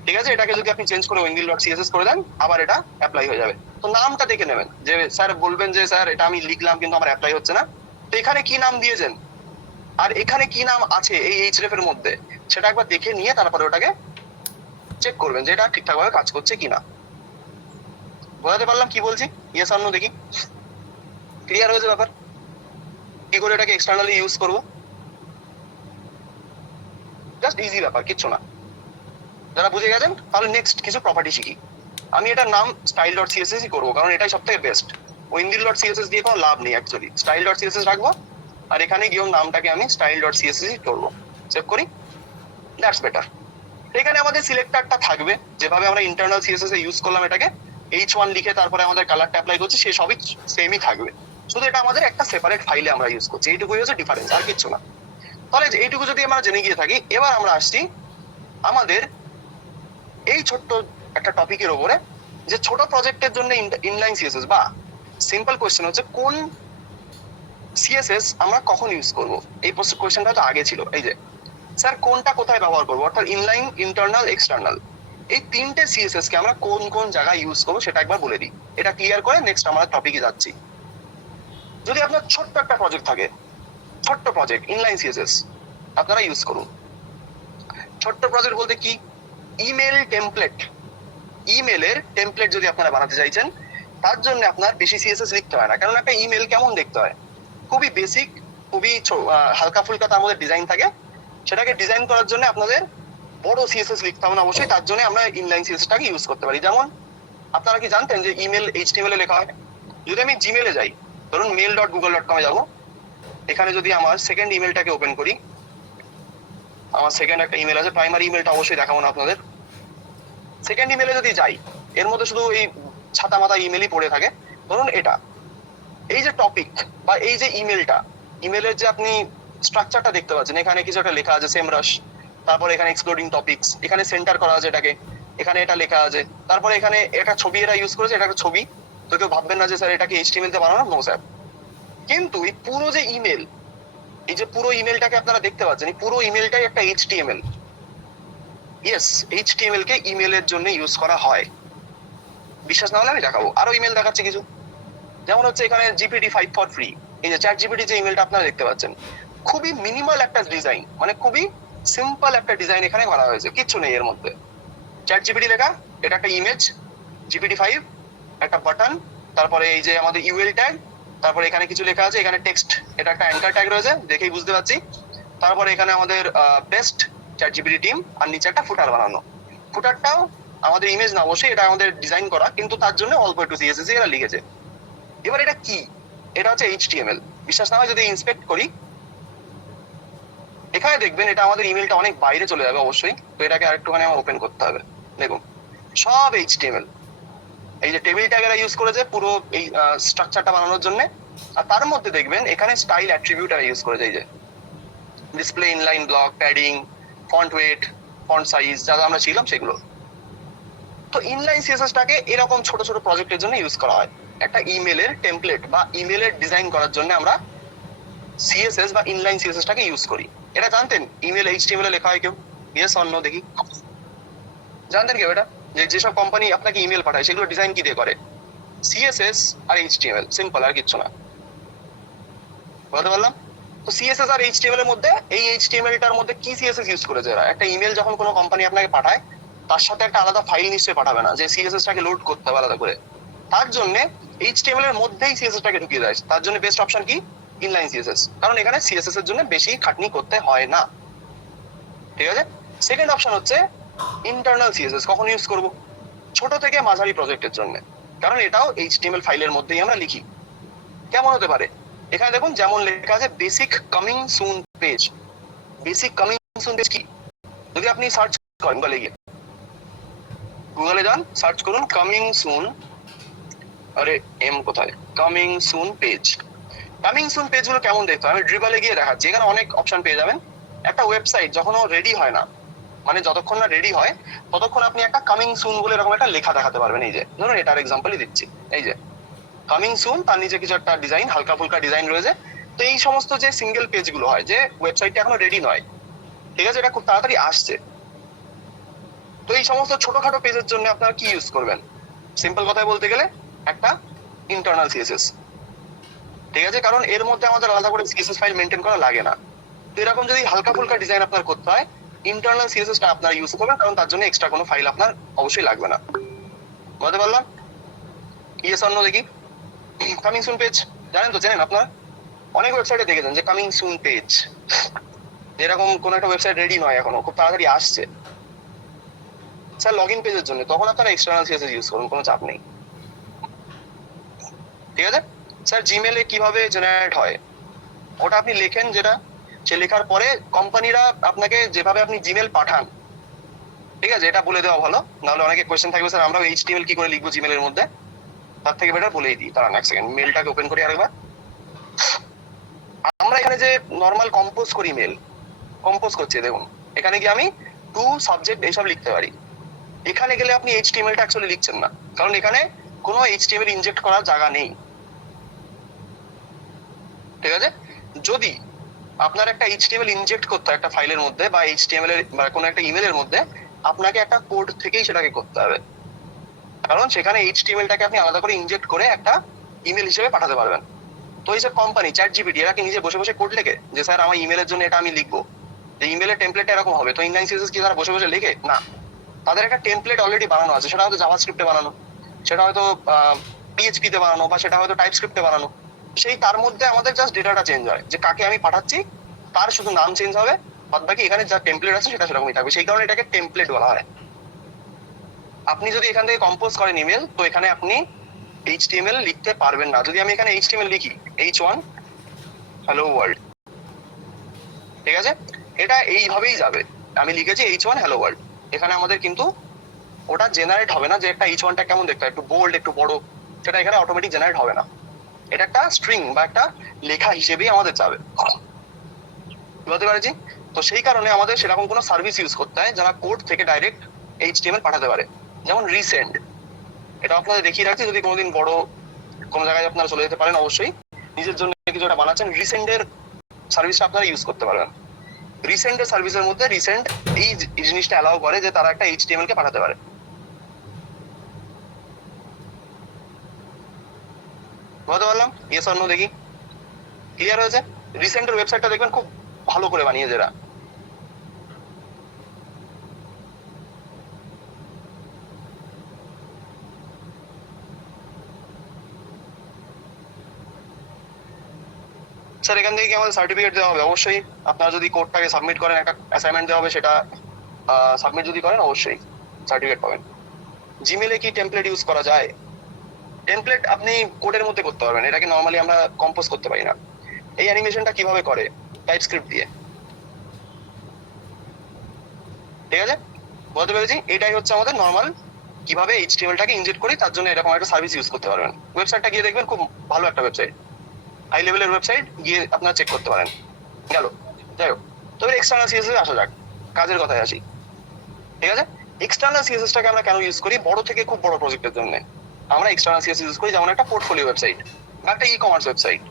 ঠিক আছে, এটাকে যদি আপনি চেঞ্জ করে windil.css করে দেন, আবার এটা অ্যাপ্লাই হয়ে যাবে। তো নামটা দেখে নেবেন, যে স্যার বলবেন যে স্যার এটা আমি লিখলাম কিন্তু আমার অ্যাপ্লাই হচ্ছে না, তো এখানে কি নাম দিয়েছেন আর এখানে কি নাম আছে এই href এর মধ্যে, সেটা একবার দেখে নিয়ে তারপরে ওটাকে চেক করবেন যে এটা ঠিকঠাক ভাবে কাজ করছে কিনা। বোঝাতে পারলাম কি বলছি? ইয়েস অর নো দেখি। ক্লিয়ার হয়েছে ব্যাপার? কি করে এটাকে এক্সটার্নালি ইউজ করবো, জাস্ট ইজি ব্যাপার, কিচ্ছু না। যারা বুঝে গেছেন, তাহলে নেক্সট কিছু প্রপার্টি শিখি। আমি এটার নাম style.css করবো, কারণ এটাই সব থেকে বেস্ট। windil.css দিয়ে কোনো লাভ নেই অ্যাকচুয়ালি, style.css রাখবো, আর এখানে গিয়েও নামটাকে আমি style.css করবো। সেভ করি, দ্যাটস বেটার। এখানে আমাদের সিলেক্টরটা থাকবে, যেভাবে আমরা ইন্টারনাল CSS এ ইউজ করলাম এটাকে, H1 লিখে তারপরে আমাদের কালারটা অ্যাপ্লাই করছি, সে সবই সেমই থাকবে, শুধু এটা আমাদের একটা সেপারেট ফাইলে আমরা ইউজ করছি, এইটুকুই হচ্ছে ডিফারেন্স, আর কিচ্ছু না। তাহলে এইটুকু যদি আমরা জেনে গিয়ে থাকি, এবার আমরা আসছি আমাদের এই ছোট্ট একটা টপিকের উপরে, যে ছোট প্রজেক্টের জন্য ইনলাইন CSS, বা সিম্পল কোয়েশ্চেন হচ্ছে কোন CSS আমরা কখন ইউজ করব। এই কোয়েশ্চেনটা তো আগে ছিল, এই যে স্যার কোনটা কোথায় ব্যবহার করবো, অর্থাৎ ইনলাইন, ইন্টারনাল, এক্সটার্নাল, এই তিনটে CSS কে আমরা কোন কোন জায়গায় ইউজ করবো সেটা একবার বলে দিই। এটা ক্লিয়ার করে নেক্সট আমরা টপিকে যাচ্ছি। যদি আপনার ছোট্ট একটা প্রজেক্ট থাকে, ছোট্ট প্রজেক্ট, ইনলাইন CSS আপনারা ইউজ করুন। ছোট্ট প্রজেক্ট বলতে কি, ইমেল টেমপ্লেট, ইমেলের টেমপ্লেট যদি আপনারা বানাতে চাইছেন, তার জন্য আপনার বেশি CSS লিখতে হয় না, কারণ একটা ইমেল কেমন দেখতে হয়, খুবই বেসিক, খুবই হালকা ফুলকা তার মধ্যে ডিজাইন থাকে। সেটাকে ডিজাইন করার জন্য আপনাদের বড় CSS লিখতে হবে না অবশ্যই, তার জন্য আমরা ইনলাইন CSSটাকে ইউজ করতে পারি। যেমন আপনারা কি জানতেন যে ইমেল HTML এ লেখা হয়? যদি আমি জিমেলে যাই, ধরুন mail.google.com এ যাবো, এখানে যদি আমার সেকেন্ড ইমেলটাকে ওপেন করি, আমার সেকেন্ড একটা ইমেল আছে, প্রাইমারি ইমেলটা অবশ্যই দেখাবো না আপনাদের। সেকেন্ড ইমেলে যদি যাই, এর মধ্যে শুধু এই ছাতা মাথা ইমেলই পড়ে থাকে। ধরুন এটা, এই যে টপিক বা এই যে ইমেলটা, ইমেলের যে আপনি স্ট্রাকচারটা দেখতে পাচ্ছেন, এখানে কিছু একটা লেখা আছে সেমরাশ, তারপরে এখানে এক্সপ্লোরিং টপিকস, এখানে সেন্টার করা আছে এটাকে, এখানে এটা লেখা আছে, তারপরে এখানে একটা ছবি এরা ইউজ করেছে, এটা একটা ছবি। তো কেউ ভাববেন না যে স্যার এটাকে HTML তে বানানো, নো স্যার। কিন্তু এই পুরো যে ইমেল, এই যে পুরো ইমেলটাকে আপনারা দেখতে পাচ্ছেন, এই পুরো ইমেলটাই একটা HTML। ইয়েস, HTML কে ইমেলের জন্য ইউজ করা হয়। বিশ্বাস না হলে আমি দেখাবো, আরো ইমেল দেখাচ্ছে কিছু। যেমন হচ্ছে এখানে GPT-5 ফর ফ্রি, এই যে ChatGPT যে ইমেলটা আপনারা দেখতে পাচ্ছেন, খুবই মিনিমাল একটা ডিজাইন, মানে খুবই সিম্পল একটা ডিজাইন এখানে করা হয়েছে, কিচ্ছু নেই এর মধ্যে। ChatGPT লেখা, এটা একটা ইমেজ, GPT-5 একটা বাটন, তারপরে এই যে আমাদের UL ট্যাগ, তারপরে এখানে কিছু লেখা আছে, এখানে টেক্সট, এটা একটা অ্যাঙ্কার ট্যাগ রয়েছে, দেখেই বুঝতে পারছি। তারপরে এখানে আমাদের বেস্ট ChatGPT টিম, আর নিচে একটা ফুটার বানানো। ফুটারটাও আমাদের ইমেজ না অবশ্যই, এটা আমাদের ডিজাইন করা, কিন্তু তার জন্য অল্প একটু CSS এরা লিখেছে। এবার এটা কি, এটা হচ্ছে HTML। বিশ্বাস না হয় যদি ইন্সপেক্ট করি, এখানে দেখবেন এটা আমাদের ইমেলটা অনেক বাইরে চলে যাবে অবশ্যই, তো এটাকে আরেকটুখানি আমার ওপেন করতে হবে। দেখুন সব HTML, এই যে টেবিল ট্যাগ এরা ইউজ করেছে পুরো এই স্ট্রাকচারটা বানানোর জন্য। আর তার মধ্যে দেখবেন এখানে স্টাইল অ্যাট্রিবিউট এরা ইউজ করেছে, এই যে display, inline block, padding, font wait, font size, যা যা আমরা ছিলাম সেগুলো। তো ইনলাইন সিএসএসটাকে এরকম ছোট ছোট প্রজেক্টের জন্য ইউজ করা হয়। একটা ইমেলের টেমপ্লেট বা ইমেলের ডিজাইন করার জন্য আমরা সিএসএস বা ইনলাইন সিএসএসটাকে ইউজ করি। এটা জানতেন ইমেল এইচটিএমএল এ লেখা হয় কেউ? ইয়েস অর নো দেখি। জানতেন কেউ এটা? যে যেসব কোম্পানি আপনাকে ইমেল পাঠায় সেগুলো ডিজাইন কি দিয়ে করে? সিএসএস আর এইচটিএমএল, সিম্পল, আর কিচ্ছু না। বলতে পারলাম? তো সিএসএস আর এইচটিএমএল এর মধ্যে এই এইচটিএমএলটার মধ্যে কি সিএসএস ইউজ করেছে এরা? একটা ইমেল যখন কোনো কোম্পানি আপনাকে পাঠায় তার সাথে একটা আলাদা ফাইল নিশ্চয়ই পাঠাবে না যে সিএসএসটাকে লোড করতে হবে আলাদা করে। তার জন্য এইচটিএমএল এর মধ্যেই সিএসএসটাকে ঢুকিয়ে দেয়। তার জন্য বেস্ট অপশন কি? ইনলাইন সিএসএস, কারণ এখানে সিএসএস এর জন্য বেশি খাটনি করতে হয় না। ঠিক আছে? সেকেন্ড অপশন হচ্ছে ইন্টারনাল সিএসএস। কখন ইউজ করব? ছোট থেকে মাঝারি প্রজেক্টের জন্য, কারণ এটাও এইচটিএমএল ফাইলের মধ্যেই আমরা লিখি। কেমন হতে পারে? এখানে দেখুন যেমন লেখা আছে basic coming soon page. Basic coming soon page কি? যদি আপনি সার্চ করেন গুগলে গিয়ে, গুগলে যান, সার্চ করুন কামিং সুন, আরে এম কোথায়, coming soon page. Coming soon page গুলো কেমন দেখতে হয় আমি ড্রিবলে গিয়ে দেখাচ্ছি। এখানে অনেক অপশন পেয়ে যাবেন। একটা ওয়েবসাইট যখন ও রেডি হয় না, মানে যতক্ষণ না রেডি হয় ততক্ষণ আপনি একটা কামিং সুন বলে এরকম একটা লেখা দেখাতে পারবেন। এই যে ধরুন এটার এক্সাম্পলই দিচ্ছি, এই যে কামিং সুন, তার নিচে কিছু একটা ডিজাইন, হালকা ফুলকা ডিজাইন রয়েছে। তো এই সমস্ত যে সিঙ্গেল পেজ গুলো হয়, যে ওয়েবসাইটটা এখনো রেডি নয়, ঠিক আছে, এটা খুব তাড়াতাড়ি আসছে, তো এই সমস্ত ছোটখাটো পেজের জন্য আপনারা কি ইউজ করবেন? সিম্পল কথায় বলতে গেলে একটা ইন্টারনাল সিএসএস। ঠিক আছে, কারণ এর মধ্যে আমাদের আলাদা করে সিএসএস ফাইল মেনটেন করা লাগে না। তো এরকম যদি হালকা ফুলকা ডিজাইন আপনার করতে হয়, ইন্টারনাল সিএসএসটা আপনারা ইউজ করবেন, কারণ তার জন্য এক্সট্রা কোনো ফাইল আপনার অবশ্যই লাগবে না। বলতে পারলাম? ইয়েস অর নো দেখি। কামিং সুন পেজ জানেন তো? জানেন আপনারা অনেক ওয়েবসাইটে দেখেছেন যে কামিং সুন পেজ, এরকম কোন একটা ওয়েবসাইট রেডি নয় এখনো, খুব তাড়াতাড়ি আসছে স্যার লগ ইন পেজের জন্য, তখন আপনারা এক্সটার্নাল সিএসএস ইউজ করুন, কোনো চাপ নেই। ঠিক আছে স্যার, জিমেলে কিভাবে জেনারেট হয়? ওটা আপনি লেখেন, যেটা সে লেখার পরে কোম্পানিরা আপনাকে যেভাবে আপনি জিমেল পাঠান, ঠিক আছে, এটা বলে দেওয়া ভালো, নাহলে অনেকে কোয়েশ্চেন থাকবে স্যার আমরা এইচটিএমএল কি করে লিখবো জিমেলের মধ্যে। তার থেকে বেটার বলেই দিই, দাঁড়ান এক সেকেন্ড, মেলটাকে ওপেন করি আরেকবার। আমরা এখানে যে নর্মাল কম্পোজ করি, মেল কম্পোজ করছি, দেখুন এখানে গিয়ে আমি টু সাবজেক্ট এইসব লিখতে পারি। এখানে গেলে আপনি এইচটিএমএলটা অ্যাকচুয়ালি লিখছেন না, কারণ এখানে কোনো এইচটিএমএল ইনজেক্ট করার জায়গা নেই। ঠিক আছে, যদি আপনার একটা এইচটিএমএল ইনজেক্ট করতে হয় একটা ফাইলের মধ্যে বা এইচটিএমএল এর বা কোনো একটা ইমেলের মধ্যে, আপনাকে একটা কোড থেকেই সেটাকে করতে হবে, কারণ সেখানে এইচটিএমএলটাকে আপনি আলাদা করে ইনজেক্ট করে একটা ইমেল হিসেবে পাঠাতে পারবেন। তো এই যে কোম্পানি চ্যাট জিপিটি, এরা কি নিজে বসে বসে কোড লেখে যে স্যার আমার ইমেলের জন্য এটা আমি লিখবো, যে ইমেলের টেমপ্লেট এরকম হবে? তো ইনলাইন সিএসএস কি তারা বসে বসে লেখে? না, তাদের একটা টেমপ্লেট অলরেডি বানানো আছে, সেটা হয়তো জাভাস্ক্রিপ্টে বানানো, সেটা হয়তো পিএইচপি তে বানানো, বা সেটা হয়তো টাইপস্ক্রিপ্টে বানানো। সেই তার মধ্যে আমাদের জাস্ট ডেটাটা চেঞ্জ হয়, যে কাকে আমি পাঠাচ্ছি তার শুধু নাম চেঞ্জ হবে, বাদ বাকি এখানে যা টেমপ্লেট আছে সেটা সেরকমই থাকবে। সেই কারণে এটাকে টেমপ্লেট বলা হয়। আপনি যদি এখান থেকে কম্পোজ করেন ইমেল, তো এখানে আপনি এইচটিএমএল লিখতে পারবেন না। যদি আমি এখানে এইচটিএমএল লিখি, H1 হ্যালো ওয়ার্ল্ড, ঠিক আছে, এটা এইভাবেই যাবে। আমি লিখেছি H1 হ্যালো ওয়ার্ল্ড, এখানে আমাদের কিন্তু ওটা জেনারেট হবে না, যে একটা H1টা কেমন দেখতে হয়, একটু বোল্ড একটু বড়, সেটা এখানে অটোমেটিক জেনারেট হবে না। এটা একটা স্ট্রিং বা একটা লেখা হিসেবেই আমাদের যাবে। বলতে পারছি? তো সেই কারণে আমাদের সেরকম কোনো সার্ভিস ইউজ করতে হয় যারা কোড থেকে ডাইরেক্ট এইচটিএমএল পাঠাতে পারে, যেমন রিসেন্ড। এটা আপনাদের দেখিয়ে রাখছি, যদি কোনোদিন বড় কোনো জায়গায় আপনারা চলে যেতে পারেন, অবশ্যই নিজের জন্য কিছু একটা বানাচ্ছেন, রিসেন্ডের সার্ভিসটা আপনারা ইউজ করতে পারবেন। রিসেন্ডের সার্ভিসের মধ্যে রিসেন্ড এই জিনিসটা অ্যালাউ করে যে তারা একটা এইচটিএমএল কে পাঠাতে পারে। বলতে পারলাম? ইয়েস অর নো দেখি। ক্লিয়ার হয়েছে? রিসেন্টের ওয়েবসাইটটা দেখবেন খুব ভালো করে বানিয়েছে এরা। স্যার এখান থেকে কি আমাদের সার্টিফিকেট দেওয়া হবে? অবশ্যই। আপনারা যদি কোডটাকে সাবমিট করেন, একটা অ্যাসাইনমেন্ট দেওয়া হবে, সেটা সাবমিট যদি করেন অবশ্যই সার্টিফিকেট পাবেন। জিমেলে কি টেমপ্লেট ইউজ করা যায়? টেমপ্লেট আপনি কোডের মধ্যে করতে পারবেন, এটাকে নর্মালি আমরা কম্পোজ করতে পারি না। এই অ্যানিমেশনটা কিভাবে করে? টাইপস্ক্রিপ্ট দিয়ে। ঠিক আছে, বলতে পেরেছি? এটাই হচ্ছে আমাদের নর্মাল কিভাবে এইচটিএমএলটাকে ইনজেক্ট করি, তার জন্য এরকম একটা সার্ভিস ইউজ করতে পারবেন। ওয়েবসাইটটা গিয়ে দেখবেন, খুব ভালো একটা ওয়েবসাইট, হাই লেভেলের ওয়েবসাইট, গিয়ে আপনারা চেক করতে পারেন। গেল, যাই হোক, তবে এক্সটার্নাল সিএসএস আসা যাক। কাজের কথায় আসি, ঠিক আছে? এক্সটার্নাল সিএসএসটাকে আমরা কেন ইউজ করি? বড় থেকে খুব বড় প্রজেক্টের জন্য আমরা এক্সটার্নাল সিএসএস ইউজ করি, যেমন একটা পোর্টফোলিও ওয়েবসাইট বা একটা ই কমার্স ওয়েবসাইট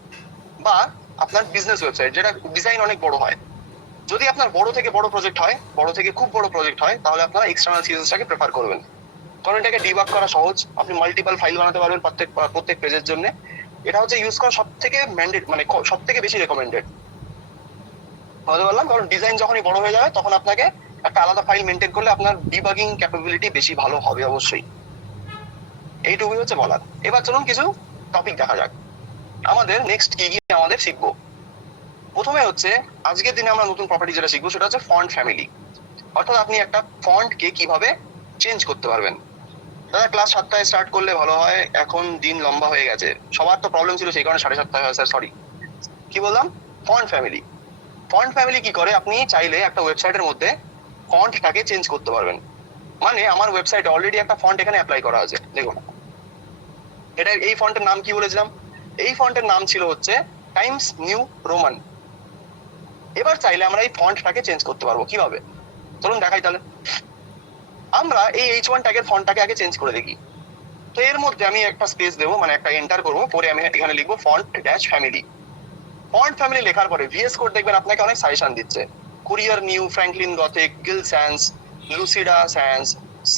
বা আপনার বিজনেস ওয়েবসাইট, যেটা ডিজাইন অনেক বড় হয়। যদি আপনার বড় থেকে বড় প্রজেক্ট হয়, বড় থেকে খুব বড় প্রজেক্ট হয়, তাহলে আপনারা এক্সটার্নাল সিএসএসটাকে প্রেফার করবেন, কারণ এটাকে ডিবাগ করা সহজ। আপনি মাল্টিপল ফাইল বানাতে পারবেন প্রত্যেক পেজের জন্য। এটা হচ্ছে ইউজ করা সব থেকে ম্যান্ডেট, মানে সব থেকে বেশি রেকমেন্ডেড, বুঝতে পারলাম। কারণ ডিজাইন যখনই বড় হয়ে যাবে তখন আপনাকে একটা আলাদা ফাইল মেনটেন করলে আপনার ডিবাগিং ক্যাপাবিলিটি বেশি ভালো হবে অবশ্যই। এইটুকুই হচ্ছে বলার। এবার চলুন কিছু টপিক দেখা যাক আমাদের নেক্সট কি কি আমাদের শিখবো। প্রথমে হচ্ছে আজকের দিনে আমরা নতুন প্রপার্টি যেটা শিখবো সেটা হচ্ছে ফন্ট ফ্যামিলি, অর্থাৎ আপনি একটা ফন্টকে কিভাবে চেঞ্জ করতে পারবেন। দাদা ক্লাস 7টায় স্টার্ট করলে ভালো হয়, এখন দিন লম্বা হয়ে গেছে। সবার তো প্রবলেম ছিল, সেই কারণে 7:30 হয় স্যার, সরি। কি বললাম? Font family. ফন্ট ফ্যামিলি কি করে? আপনি চাইলে একটা ওয়েবসাইটের মধ্যে ফন্টটাকে চেঞ্জ করতে পারবেন। মানে আমার ওয়েবসাইটে অলরেডি একটা ফন্ট এখানে অ্যাপ্লাই করা আছে, দেখুন। এটা এই ফন্টের নাম কি বলেছিলাম? এই ফন্টের নাম ছিল হচ্ছে টাইমস নিউ রোমান। এবার চাইলে আমরা এই ফন্টটাকে চেঞ্জ করতে পারবো কিভাবে, চলুন দেখাই তাহলে। আমরা এই H1 ট্যাগের ফন্টটাকে আগে চেঞ্জ করে দেখি। তো এর মধ্যে আমি একটা স্পেস দেবো, মানে একটা এন্টার করবো, পরে আমি এখানে লিখবো font dash family. Font family লেখার পরে ভিএস কোড দেখবেন আপনাকে অনেক সাজেশন দিচ্ছে। Courier New, Franklin Gothic, Gill Sans, Lucida Sans,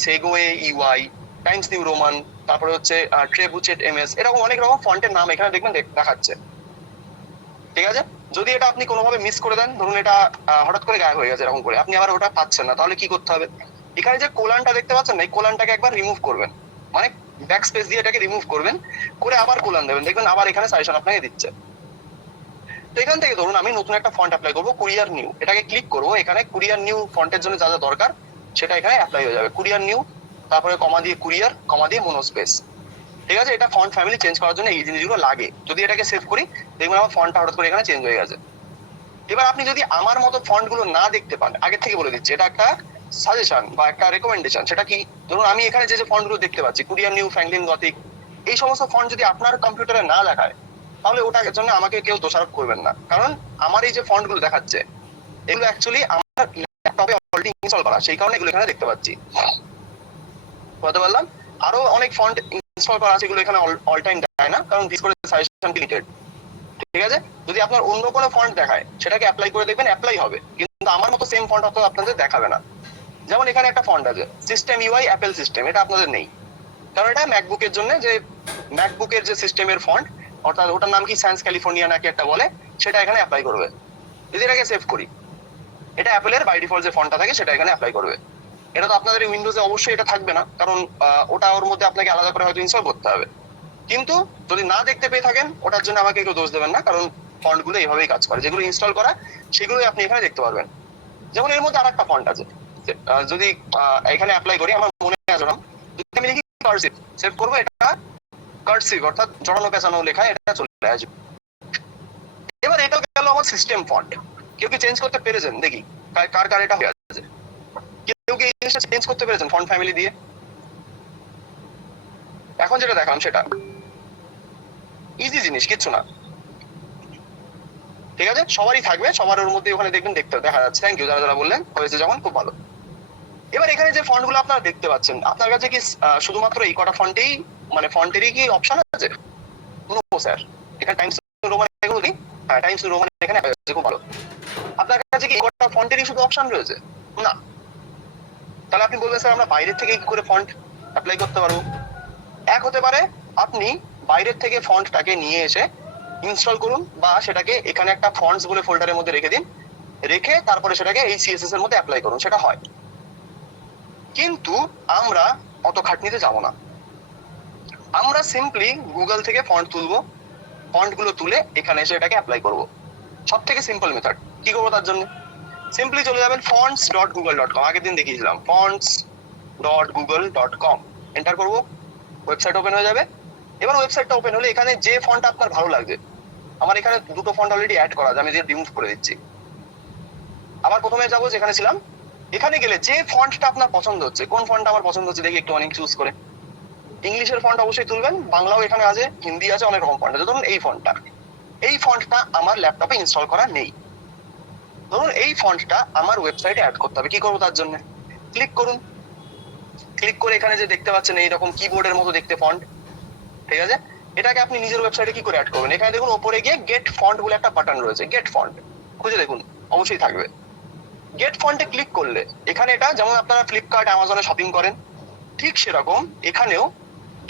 Segoe UI, Times New Roman, তারপরে হচ্ছে ট্রেবুচেট এমএস, এরকম অনেক রকম ফন্টের নাম এখানে দেখবেন দেখাচ্ছে, ঠিক আছে? যদি এটা আপনি কোনোভাবে মিস করে দেন, ধরুন এটা হঠাৎ করে গায়েব হয়ে গেছে এরকম করে, আপনি আবার ওটা পাচ্ছেন না, তাহলে কি করতে হবে? এখানে যে কোলানটা দেখতে পাচ্ছেন না, এই কোলানটাকে একবার রিমুভ করবেন, মানে ব্যাক স্পেস দিয়ে এটাকে রিমুভ করবেন, করে আবার কোলান দেবেন, দেখবেন আবার এখানে সাজেশন আপনাকে দিচ্ছে। তো এখান থেকে ধরুন আমি নতুন একটা ফন্ট অ্যাপ্লাই করবো, কুরিয়ার নিউ। এটাকে ক্লিক করবো, এখানে কুরিয়ার নিউ ফন্টের জন্য যা যা দরকার সেটা এখানে অ্যাপ্লাই হয়ে যাবে। কুরিয়ার নিউ, তারপরে কমা দিয়ে কুরিয়ার, কমা দিয়ে মোনোস্পেস, ঠিক আছে? এটা ফন্ট ফ্যামিলি চেঞ্জ করার জন্য এই জিনিসগুলো লাগে। যদি এটাকে সেভ করি, দেখবেন আমার ফন্টটা হঠাৎ করে এখানে চেঞ্জ হয়ে গেছে। এবার আপনি যদি আমার মতো ফন্ট গুলো না দেখতে পান, আগে থেকে বলে দিচ্ছি, এটা একটা সাজেশন বা একটা রেকমেন্ডেশন। সেটা কি? ধরুন আমি এখানে যে যে ফন্ট গুলো দেখতে পাচ্ছি, কুরিয়ার নিউ, ফ্র্যাঙ্কলিন গথিক, এই সমস্ত ফন্ট যদি আপনার কম্পিউটারে না দেখায়, তাহলে ওটার জন্য আমাকে কেউ দোষারোপ করবেন না, কারণ আমার এই যে ফন্ট গুলো দেখাচ্ছে এগুলো অ্যাকচুয়ালি আমার ল্যাপটপে অলরেডি ইনস্টল করা, সেই কারণে এগুলো এখানে দেখতে পাচ্ছি, বলতে পারলাম। আরো অনেক ফন্ট ইনস্টল করা আছে, এগুলো এখানে অল টাইম দেখায় না, কারণ বিশেষ করে সাজেশন লিমিটেড, ঠিক আছে? যদি আপনার অন্য কোনো ফন্ট দেখায়, সেটাকে অ্যাপ্লাই করে দেখবেন, অ্যাপ্লাই হবে, কিন্তু আমার মতো সেম ফন্ট হয়তো আপনাদের দেখাবে না। যেমন এখানে একটা ফন্ট আছে সিস্টেম ইউআই অ্যাপেল সিস্টেম, এটা আপনাদের নেই, কারণ এটা ম্যাকবুকের জন্য, যে ম্যাকবুকের যে সিস্টেমের ফন্ট, অর্থাৎ ওটার নাম কি স্যান্স ক্যালিফোর্নিয়া নাকি একটা বলে, সেটা এখানে অ্যাপ্লাই করবে। যদি এটাকে সেভ করি, এটা অ্যাপেলের বাই ডিফল্ট যে ফন্টটা থাকে সেটা এখানে অ্যাপ্লাই করবে। এটা তো আপনাদের উইন্ডোজে অবশ্যই এটা থাকবে না, কারণ ওটা ওর মধ্যে আপনাকে আলাদা করে হয়তো ইনস্টল করতে হবে। কিন্তু যদি না দেখতে পেয়ে থাকেন, ওটার জন্য আমাকে কেউ দোষ দেবেন না, কারণ ফন্ট গুলো এইভাবেই কাজ করে, যেগুলো ইনস্টল করা সেগুলোই আপনি এখানে দেখতে পারবেন। যেমন এর মধ্যে আরেকটা ফন্ট আছে, যদি এখানে অ্যাপ্লাই করি, আমার মনে আছে না, যদি আমি লিখি কার্সিভ, সেভ করবো, এটা কার্সিভ অর্থাৎ জড়ানো পেঁচানো লেখা এটা চলে আসবে। এবার এটাও গেল আমার সিস্টেম ফন্ট। কেউ কি চেঞ্জ করতে পেরেছেন? দেখি কার কার এটা হয়ে আছে। কেউ কি এই জিনিসটা চেঞ্জ করতে পেরেছেন ফন্ট ফ্যামিলি দিয়ে? এখন যেটা দেখালাম সেটা ইজি জিনিস, কিচ্ছু না, ঠিক আছে? সবারই থাকবে, সবার ওর মধ্যে ওখানে দেখবেন দেখা যাচ্ছে। থ্যাংক ইউ যারা যারা বললেন, হয়েছে যখন, খুব ভালো। এবার এখানে যে ফন্ট গুলো আপনারা দেখতে পাচ্ছেন, আপনার কাছে কি শুধুমাত্র এই কটা ফন্টেই, মানে ফন্টেরই কি অপশন আছে? নো স্যার, এখানে টাইমস রোমান এগুলো নেই। হ্যাঁ, টাইমস রোমান এখানে আছে, খুব ভালো। আপনার কাছে কি এই কটা ফন্টেরই শুধু অপশন রয়েছে? না। তাহলে আপনি বলবেন স্যার আমরা বাইরের থেকে কি করে ফন্ট অ্যাপ্লাই করতে পারবো? এক হতে পারে আপনি বাইরের থেকে ফন্টটাকে নিয়ে এসে ইনস্টল করুন, বা সেটাকে এখানে একটা ফন্টস বলে ফোল্ডারের মধ্যে রেখে দিন, রেখে তারপরে সেটাকে এই সিএসএস এর মধ্যে অ্যাপ্লাই করুন, সেটা হয়। কিন্তু আমরা অত খাটনিতে যাব না, আমরা সিম্পলি গুগল থেকে ফন্ট তুলবো, ফন্ট গুলো তুলে এখানে এসে এটাকে অ্যাপ্লাই করবো। সব থেকে সিম্পল মেথড। কি করবো তার জন্য? সিম্পলি চলে যাবেন fonts.google.com, আগের দিন দেখিয়েছিলাম, fonts.google.com, এন্টার করবো, ওয়েবসাইট ওপেন হয়ে যাবে। এবার ওয়েবসাইটটা ওপেন হলে এখানে যে ফন্ট আপনার ভালো লাগবে, আমার এখানে দুটো ফন্ট অলরেডি অ্যাড করা আছে, আমি দিয়ে রিমুভ করে দিচ্ছি। আবার প্রথমে যাবো যেখানে ছিলাম, এখানে গেলে যে ফন্টটা আপনার পছন্দ হচ্ছে, কোন ফন্টটা আমার পছন্দ হচ্ছে দেখি একটু অনেক চুজ করে। ইংলিশের ফন্ট অবশ্যই তুলবেন, বাংলাও এখানে আছে, হিন্দি আছে, অনেক রকম ফন্ট আছে। ধরুন এই ফন্টটা আমার ল্যাপটপে ইনস্টল করা নেই, ধরুন এই ফন্টটা আমার ওয়েবসাইটে অ্যাড করতে হবে, কি করবো তার জন্য? ক্লিক করুন, ক্লিক করে এখানে যে দেখতে পাচ্ছেন এইরকম কিবোর্ডের মতো দেখতে ফন্ট, ঠিক আছে, এটাকে আপনি নিজের ওয়েবসাইটে কি করে অ্যাড করবেন? এখানে দেখুন ওপরে গিয়ে গেট ফন্ট বলে একটা বাটন রয়েছে, গেট ফন্ট খুঁজে দেখুন, অবশ্যই থাকবে। গেট ফন্টে ক্লিক করলে এখানে এটা যেমন আপনারা ফ্লিপকার্ট অ্যামাজনে শপিং করেন ঠিক সেরকম এখানেও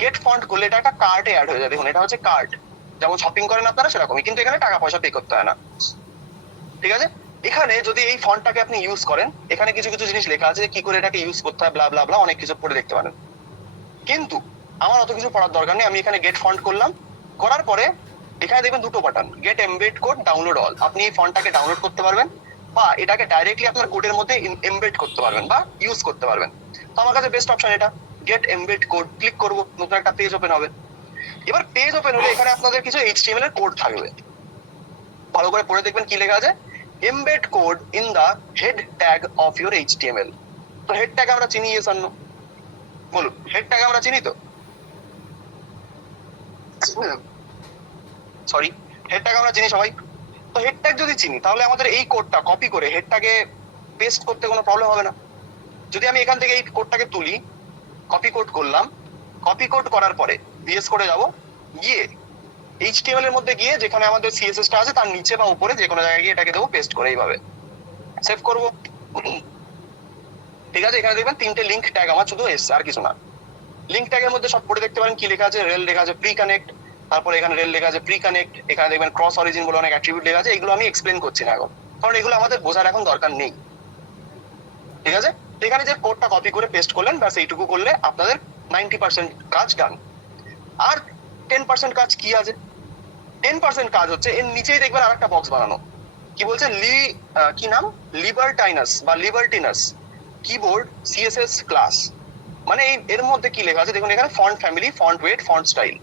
গেট ফন্ট করলে এটা একটা কার্টে অ্যাড হয়ে যায়। দেখুন এটা হচ্ছে কার্ট, যেমন শপিং করেন আপনারা সেরকমই, কিন্তু এখানে টাকা পয়সা পে করতে হয় না, ঠিক আছে। এখানে যদি এই ফন্টটাকে আপনি ইউজ করেন, এখানে কিছু কিছু জিনিস লেখা আছে কি করে এটাকে ইউজ করতে হয়, ব্লা ব্লা ব্লা, অনেক কিছু পড়ে দেখতে পারেন, কিন্তু আমার অত কিছু পড়ার দরকার নেই। আমি এখানে গেট ফন্ট করলাম, করার পরে এখানে দেখবেন দুটো button, get embed code, download all. আপনি এই ফন্টটাকে ডাউনলোড করতে পারবেন বা এটাকে ডাইরেক্টলি আপনার কোডের মধ্যে এমবেড করতে পারবেন বা ইউজ করতে পারবেন। তো আমার কাছে বেস্ট অপশন এটা, গেট এমবেড কোড। ক্লিক করবো, নতুন একটা পেজ ওপেন হবে। এবার পেজ ওপেন হলে এখানে আপনাদের কিছু এইচটিএমএল এর কোড থাকবে, ভালো করে পড়ে দেখবেন কি লেখা আছে, embed code in the head tag of your HTML. তো হেড ট্যাগ আমরা চিনি, ইয়েস অর নো? বলুন, হেড ট্যাগ আমরা চিনি তো? সরি, হেড ট্যাগ আমরা চিনি সবাই। তো হেড ট্যাগ যদি চিনি তাহলে আমাদের এই কোডটা কপি করে হেড ট্যাগে পেস্ট করতে কোনো প্রবলেম হবে না। যদি আমি এখান থেকে এই কোডটাকে তুলি, কপি কোড করলাম, কপি কোড করার পরে ভিএস কোডে যাব, গিয়ে এইচটিএমএল এর মধ্যে গিয়ে যেখানে আমাদের সিএসএস টা আছে তার নিচে বা উপরে যে কোনো জায়গায় গিয়ে এটাকে দেবো পেস্ট করে, এইভাবে সেভ করব। ঠিক আছে, এখানে দেখবেন তিনটে লিংক ট্যাগ আমার শুধু এসছে, আর কিছু না। লিংক ট্যাগের মধ্যে সব পড়ে দেখতে পারেন কি লেখা আছে, রেল লেখা আছে, প্রি কানেক্ট, তারপরে এখানে রেল লেখা আছে, প্রি কানেক্ট, এখানে দেখবেন ক্রস অরিজিন বলে অনেক অ্যাট্রিবিউট লেখা আছে। এগুলো আমি এক্সপ্লেন করছি না এখন, কারণ এগুলো আমাদের বোঝার এখন দরকার নেই, ঠিক আছে। এখানে যে কোডটা কপি করে পেস্ট করলেন ব্যাস এইটুকু করলে আপনাদের 90% কাজ ডান। আর 10% কাজ কি আছে? 10% কাজ হচ্ছে এর নিচেই দেখবেন আর একটা বক্স বানানো, কি বলছে, কি নাম, লিবার্টাইনাস বা লিবার্টিনাস কিবোর্ড সিএসএস ক্লাস। মানে এর মধ্যে কি লেখা আছে দেখুন, এখানে font family, font wait, font style,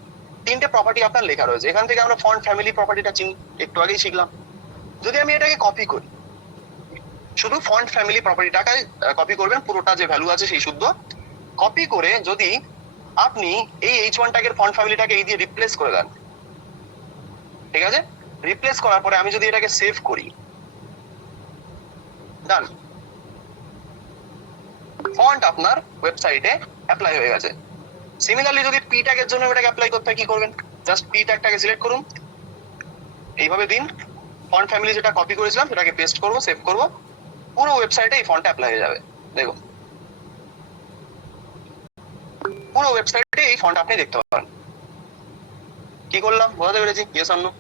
তিনটে প্রপার্টি আপনার লেখা রয়েছে। এখান থেকে আমরা ফন্ট ফ্যামিলি প্রপার্টিটা চিনি, একটু আগেই শিখলাম। যদি আমি এটাকে কপি করি, শুধু ফন্ট ফ্যামিলি প্রপার্টিটাকে কপি করবেন, পুরোটা যে ভ্যালু আছে সেই শুদ্ধ কপি করে যদি আপনি এই H1 ট্যাগের ফন্ট ফ্যামিলিটাকে এই দিয়ে রিপ্লেস করে দেন, ঠিক আছে, রিপ্লেস করার পরে আমি যদি এটাকে সেভ করি, ডান, ফন্ট আপনার ওয়েবসাইটে অ্যাপ্লাই হয়ে গেছে। সিমিলারলি যদি পি ট্যাগের জন্য এটাকে অ্যাপ্লাই করতে হয় কি করবেন, জাস্ট পি ট্যাগটাকে সিলেক্ট করুন, এইভাবে দিন, ফন্ট ফ্যামিলি যেটা কপি করেছিলাম সেটাকে পেস্ট করব, সেভ করব, পুরো ওয়েবসাইটে এই ফন্টটা অ্যাপ্লাই হয়ে যাবে। দেখুন পুরো ওয়েবসাইটে এই ফন্ট আপনি দেখতে পাবেন। কি করলাম বোঝাতে পেরেছি? Yes or no?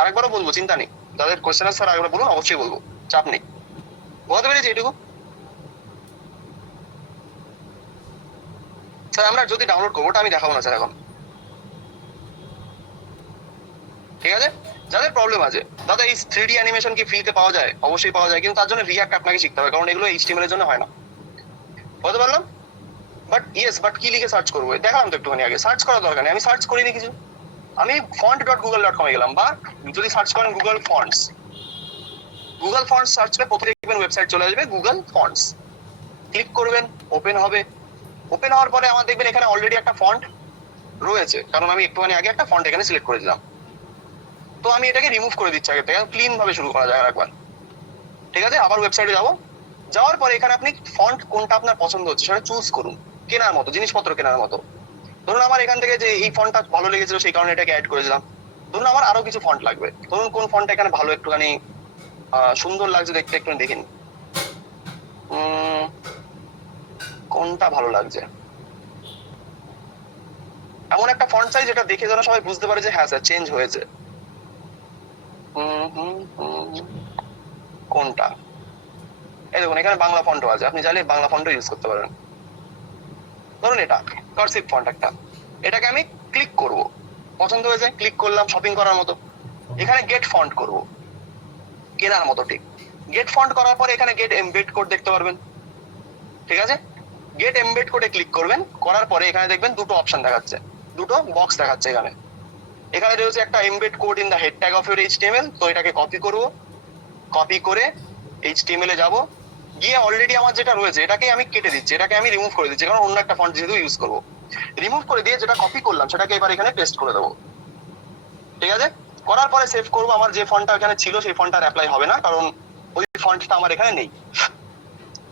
আরেকবারও বলবো, চিন্তা নেই, যাদের কোয়েশ্চেন আছে স্যার আরেকবার বলুন, অবশ্যই বলবো, চাপ নেই। বোঝাতে পেরেছি এটুকু? স্যার আমরা যদি ডাউনলোড করবো, ওটা আমি দেখাবো না স্যার এখন, ঠিক আছে। যাদের প্রবলেম আছে, দাদা এই 3D অ্যানিমেশন কি ফ্রিতে পাওয়া যায়? অবশ্যই পাওয়া যায়, কিন্তু তার জন্য রিঅ্যাক্ট আপনাকে শিখতে হবে, কারণ এগুলো এইচটিএমএল এর জন্য হয় না। বলতে পারলাম? বাট কি লিখে সার্চ করবো দেখালাম তো একটুখানি আগে, সার্চ করার দরকার নেই, আমি সার্চ করিনি কিছু, আমি font.google.com এ গেলাম, বা যদি সার্চ করেন Google fonts, Google fonts search করে প্রথমে দেখবেন ওয়েবসাইট চলে আসবে গুগল ফন্টস, ক্লিক করবেন, ওপেন হবে। ওপেন হওয়ার পরে আমার দেখবেন এখানে অলরেডি একটা ফন্ট রয়েছে, কারণ আমি একটুখানি আগে একটা ফন্ট এখানে সিলেক্ট করেছিলাম। তো আমি এটাকে রিমুভ করে দিচ্ছি আগে থেকে, ক্লিন ভাবে শুরু করা যায় একবার, ঠিক আছে। আবার ওয়েবসাইটে যাবো, যাওয়ার পরে এখানে আপনি ফন্ট কোনটা আপনার পছন্দ হচ্ছে সেটা চুজ করুন, কেনার মতো, জিনিসপত্র কেনার মতো। ধরুন আমার এখান থেকে যে এই ফন্টটা ভালো লেগেছিল সেই কারণে এটাকে অ্যাড করেছিলাম। ধরুন আমার আরো কিছু ফন্ট লাগবে, ধরুন কোন ফন্টটা এখানে ভালো একটুখানি সুন্দর লাগছে দেখতে, একটু দেখে নিন কোনটা ভালো লাগছে। এমন একটা ফন্ট চাই যেটা দেখে যেন সবাই বুঝতে পারে যে হ্যাঁ স্যার চেঞ্জ হয়েছে। কোনটা? এই দেখুন এখানে বাংলা ফন্টও আছে, আপনি চাইলে বাংলা ফন্টও ইউজ করতে পারেন। ধরুন এটা কার্সিভ ফন্ট একটা, এটাকে আমি ক্লিক করব, পছন্দ হয়েছে, ক্লিক করলাম, শপিং করার মতো। এখানে গেট ফন্ট করব, কেনার মতো, ঠিক। গেট ফন্ট করার পরে এখানে গেট এমবেড কোড দেখতে পারবেন, ঠিক আছে। গেট এমবেড কোডে ক্লিক করবেন, করার পরে এখানে দেখবেন দুটো অপশন দেখাচ্ছে, দুটো বক্স দেখাচ্ছে এখানে। এখানে রয়েছে একটা embed code in the head tag of your HTML, তো এটাকে কপি করব, কপি করে এইচটিএমএল এ যাব, গিয়ে অলরেডি আমার যেটা রয়েছে এটাকে আমি কেটে দিচ্ছি, এটাকে আমি রিমুভ করে দিচ্ছি, কারণ অন্য একটা ফন্ট যেহেতু ইউজ করব। রিমুভ করে দিয়ে যেটা কপি করলাম সেটাকে এবার এখানে পেস্ট করে দেবো, ঠিক আছে। করার পরে সেভ করবো, আমার যে ফন্টটা এখানে ছিল সেই ফন্টটা অ্যাপ্লাই হবে না, কারণ ওই ফন্টটা আমার এখানে নেই,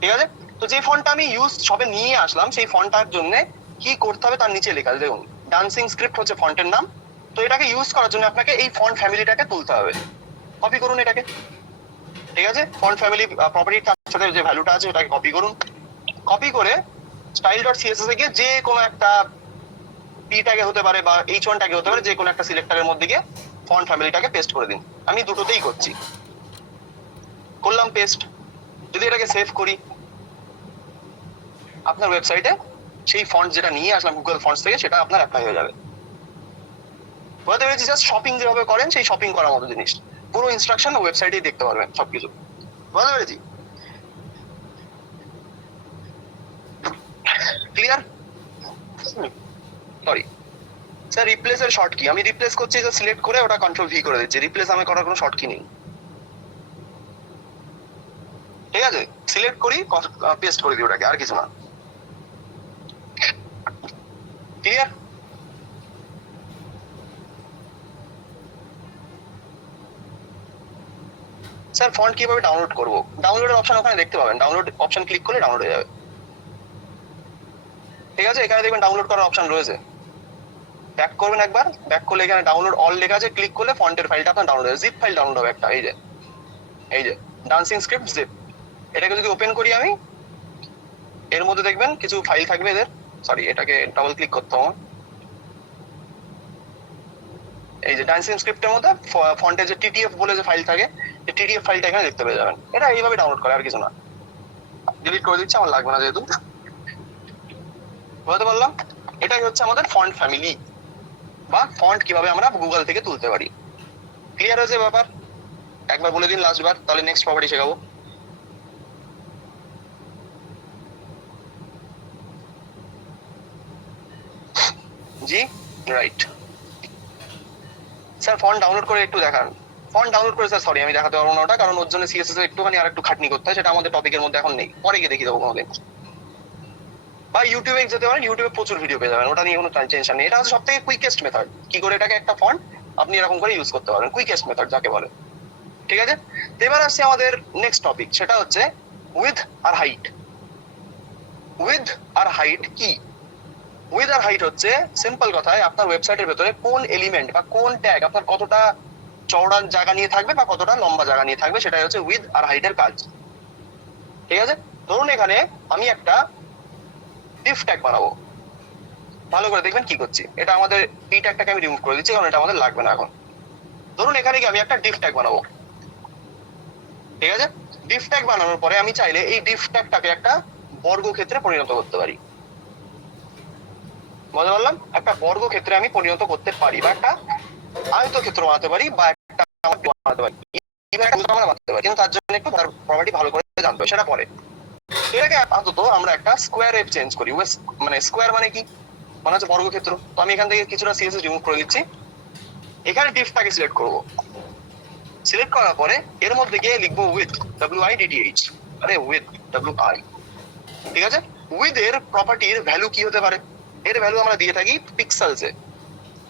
ঠিক আছে? তো যে ফন্টটা আমি ইউজ সবে নিয়ে আসলাম সেই ফন্টটার জন্য কি করতে হবে তার নিচে লেখা আছে, দেখুন ডান্সিং স্ক্রিপ্ট হচ্ছে ফন্টের নাম। তো এটাকে ইউজ করার জন্য আপনাকে এই ফন্ট ফ্যামিলিটাকে তুলতে হবে। কপি করুন এটাকে, ঠিক আছে? ফন্ট ফ্যামিলি প্রপার্টির সাথে যে ভ্যালুটা আছে ওটাকে কপি করুন। কপি করে স্টাইল ডট সিএসএস এ গিয়ে যে কোনো একটা পি ট্যাগে হতে পারে বা H1 ট্যাগে হতে পারে, যে কোনো একটা সিলেক্টরের মধ্যে গিয়ে ফন্ট ফ্যামিলিটাকে পেস্ট করে দিন। আমি দুটোতেই করছি, করলাম পেস্ট। যদি এটাকে সেভ করি, আপনার ওয়েবসাইটে সেই ফন্ট যেটা নিয়ে আসলাম গুগল ফন্টস থেকে সেটা আপনার অ্যাপ্লাই হয়ে যাবে। বুঝতে পেরেছি? জাস্ট শপিং যেভাবে করেন সেই শপিং করার মতো জিনিস, পুরো ইনস্ট্রাকশন ওয়েবসাইটেই দেখতে পারবেন সবকিছু। বুঝতে পেরেছি? ক্লিয়ার? সরি স্যার, রিপ্লেস এর শর্ট কি? আমি রিপ্লেস করছি, যে সিলেক্ট করে ওটা কন্ট্রোল ভি করে দিচ্ছি। রিপ্লেস আমি করার কোনো শর্ট কি নেই, ঠিক আছে? সিলেক্ট করি, পেস্ট করে দিই ওটাকে, আর কিছু না। ক্লিয়ার? স্যার ফন্ট কিভাবে ডাউনলোড করব? ডাউনলোডের অপশন ওখানে দেখতে পাবেন, ডাউনলোড অপশন ক্লিক করলে ডাউনলোড হয়ে যাবে, ঠিক আছে? এখানে দেখবেন ডাউনলোড করার অপশন রয়েছে। ব্যাক করবেন একবার, ব্যাক করলে এখানে ডাউনলোড অল লেখা আছে, ক্লিক করলে ফন্টের ফাইলটা আপনার ডাউনলোড হবে, জিপ ফাইল ডাউনলোড হবে একটা, এই যে ডান্সিং স্ক্রিপ্ট জিপ। এটাকে যদি ওপেন করি আমি, এর মধ্যে দেখবেন কিছু ফাইল থাকবে এদের। সরি, এটাকে ডাবল ক্লিক করতে হবে। এই যে ডান্সিং স্ক্রিপ্টের মধ্যে ফন্টে যে টিটিএফ বলে যে ফাইল থাকে, এই টিটিএফ ফাইলটা এখানে দেখতে পেয়ে যাবেন। এটা এইভাবে ডাউনলোড করে, আর কিছু না। ডিলিট করে দিচ্ছি, আমার লাগবে না যেহেতু। বলতে বললাম এটাই হচ্ছে আমাদের ফন্ট ফ্যামিলি, বা ফন্ট কিভাবে আমরা গুগল থেকে তুলতে পারি। ক্লিয়ার হয়েছে ব্যাপার? একবার বলে দিন লাস্ট বার, তাহলে নেক্সট প্রপার্টি শেখাবো। জি রাইট। স্যার ফন্ট ডাউনলোড করে একটু দেখান। ফন্ট ডাউনলোড করে স্যার সরি আমি দেখাতে পারবো না ওটা, কারণ ওর জন্য সিএসএস এর একটুখানি আর একটু খাটনি করতে হয়, সেটা আমাদের টপিকের মধ্যে এখন নেই, পরে গিয়ে দেখিয়ে দেবো কোনোদিন। বা ইউটিউবে যেতে পারেন, ইউটিউবে প্রচুর ভিডিও পেয়ে যাবেন, ওটা নিয়ে কোনো টেনশন নেই। এটা হচ্ছে সব থেকে কুইকেস্ট মেথড, কি করে এটাকে একটা ফন্ট আপনি এরকম করে ইউজ করতে পারেন, কুইকেস্ট মেথড যাকে বলে, ঠিক আছে? তো এবার আসছে আমাদের নেক্সট টপিক, সেটা হচ্ছে উইথ আর হাইট। উইথ আর হাইট কি? উইথ আর হাইট হচ্ছে সিম্পল কথায় আপনার ওয়েবসাইটের ভেতরে কোন এলিমেন্ট বা কোন ট্যাগ আপনার কতটা চওড়া জায়গা নিয়ে থাকবে বা কতটা লম্বা জায়গা নিয়ে থাকবে, সেটাই হচ্ছে উইথ আর হাইটের কাজ, ঠিক আছে? ধরুন এখানে আমি একটা ডিফ ট্যাগ বানাবো, ভালো করে দেখবেন কি করছি। এটা আমাদের এই ট্যাগটাকে আমি রিমুভ করে দিচ্ছি, কারণ এটা আমাদের লাগবে না এখন। ধরুন এখানে কি আমি একটা ডিফ ট্যাগ বানাবো, ঠিক আছে? ডিফ ট্যাগ বানানোর পরে আমি চাইলে এই ডিফ ট্যাগটাকে একটা বর্গক্ষেত্রে পরিণত করতে পারি। বুঝতে পারলাম? একটা বর্গক্ষেত্রে আমি পরিণত করতে পারি, বা একটা আয়তক্ষেত্র বানাতে পারি, বা একটা বানাতে পারি, বানাতে পারি, কিন্তু তার জন্য একটু তার প্রপার্টি ভালো করে জানতে হবে, সেটা পরে। এটাকে আপাতত আমরা একটা স্কোয়ারে চেঞ্জ করি। মানে স্কোয়ার মানে কি? মানে হচ্ছে বর্গক্ষেত্র। তো আমি এখান থেকে কিছুটা সিএসএস রিমুভ করে দিচ্ছি, এখানে ডিফটাকে সিলেক্ট করব। সিলেক্ট করার পরে এর মধ্যে গিয়ে লিখবো উইথ, WIDTH, আরে উইথ WI, ঠিক আছে? উইথ এর প্রপার্টির ভ্যালু কি হতে পারে? এর ভ্যালু আমরা দিয়ে থাকি পিক্সেলসে।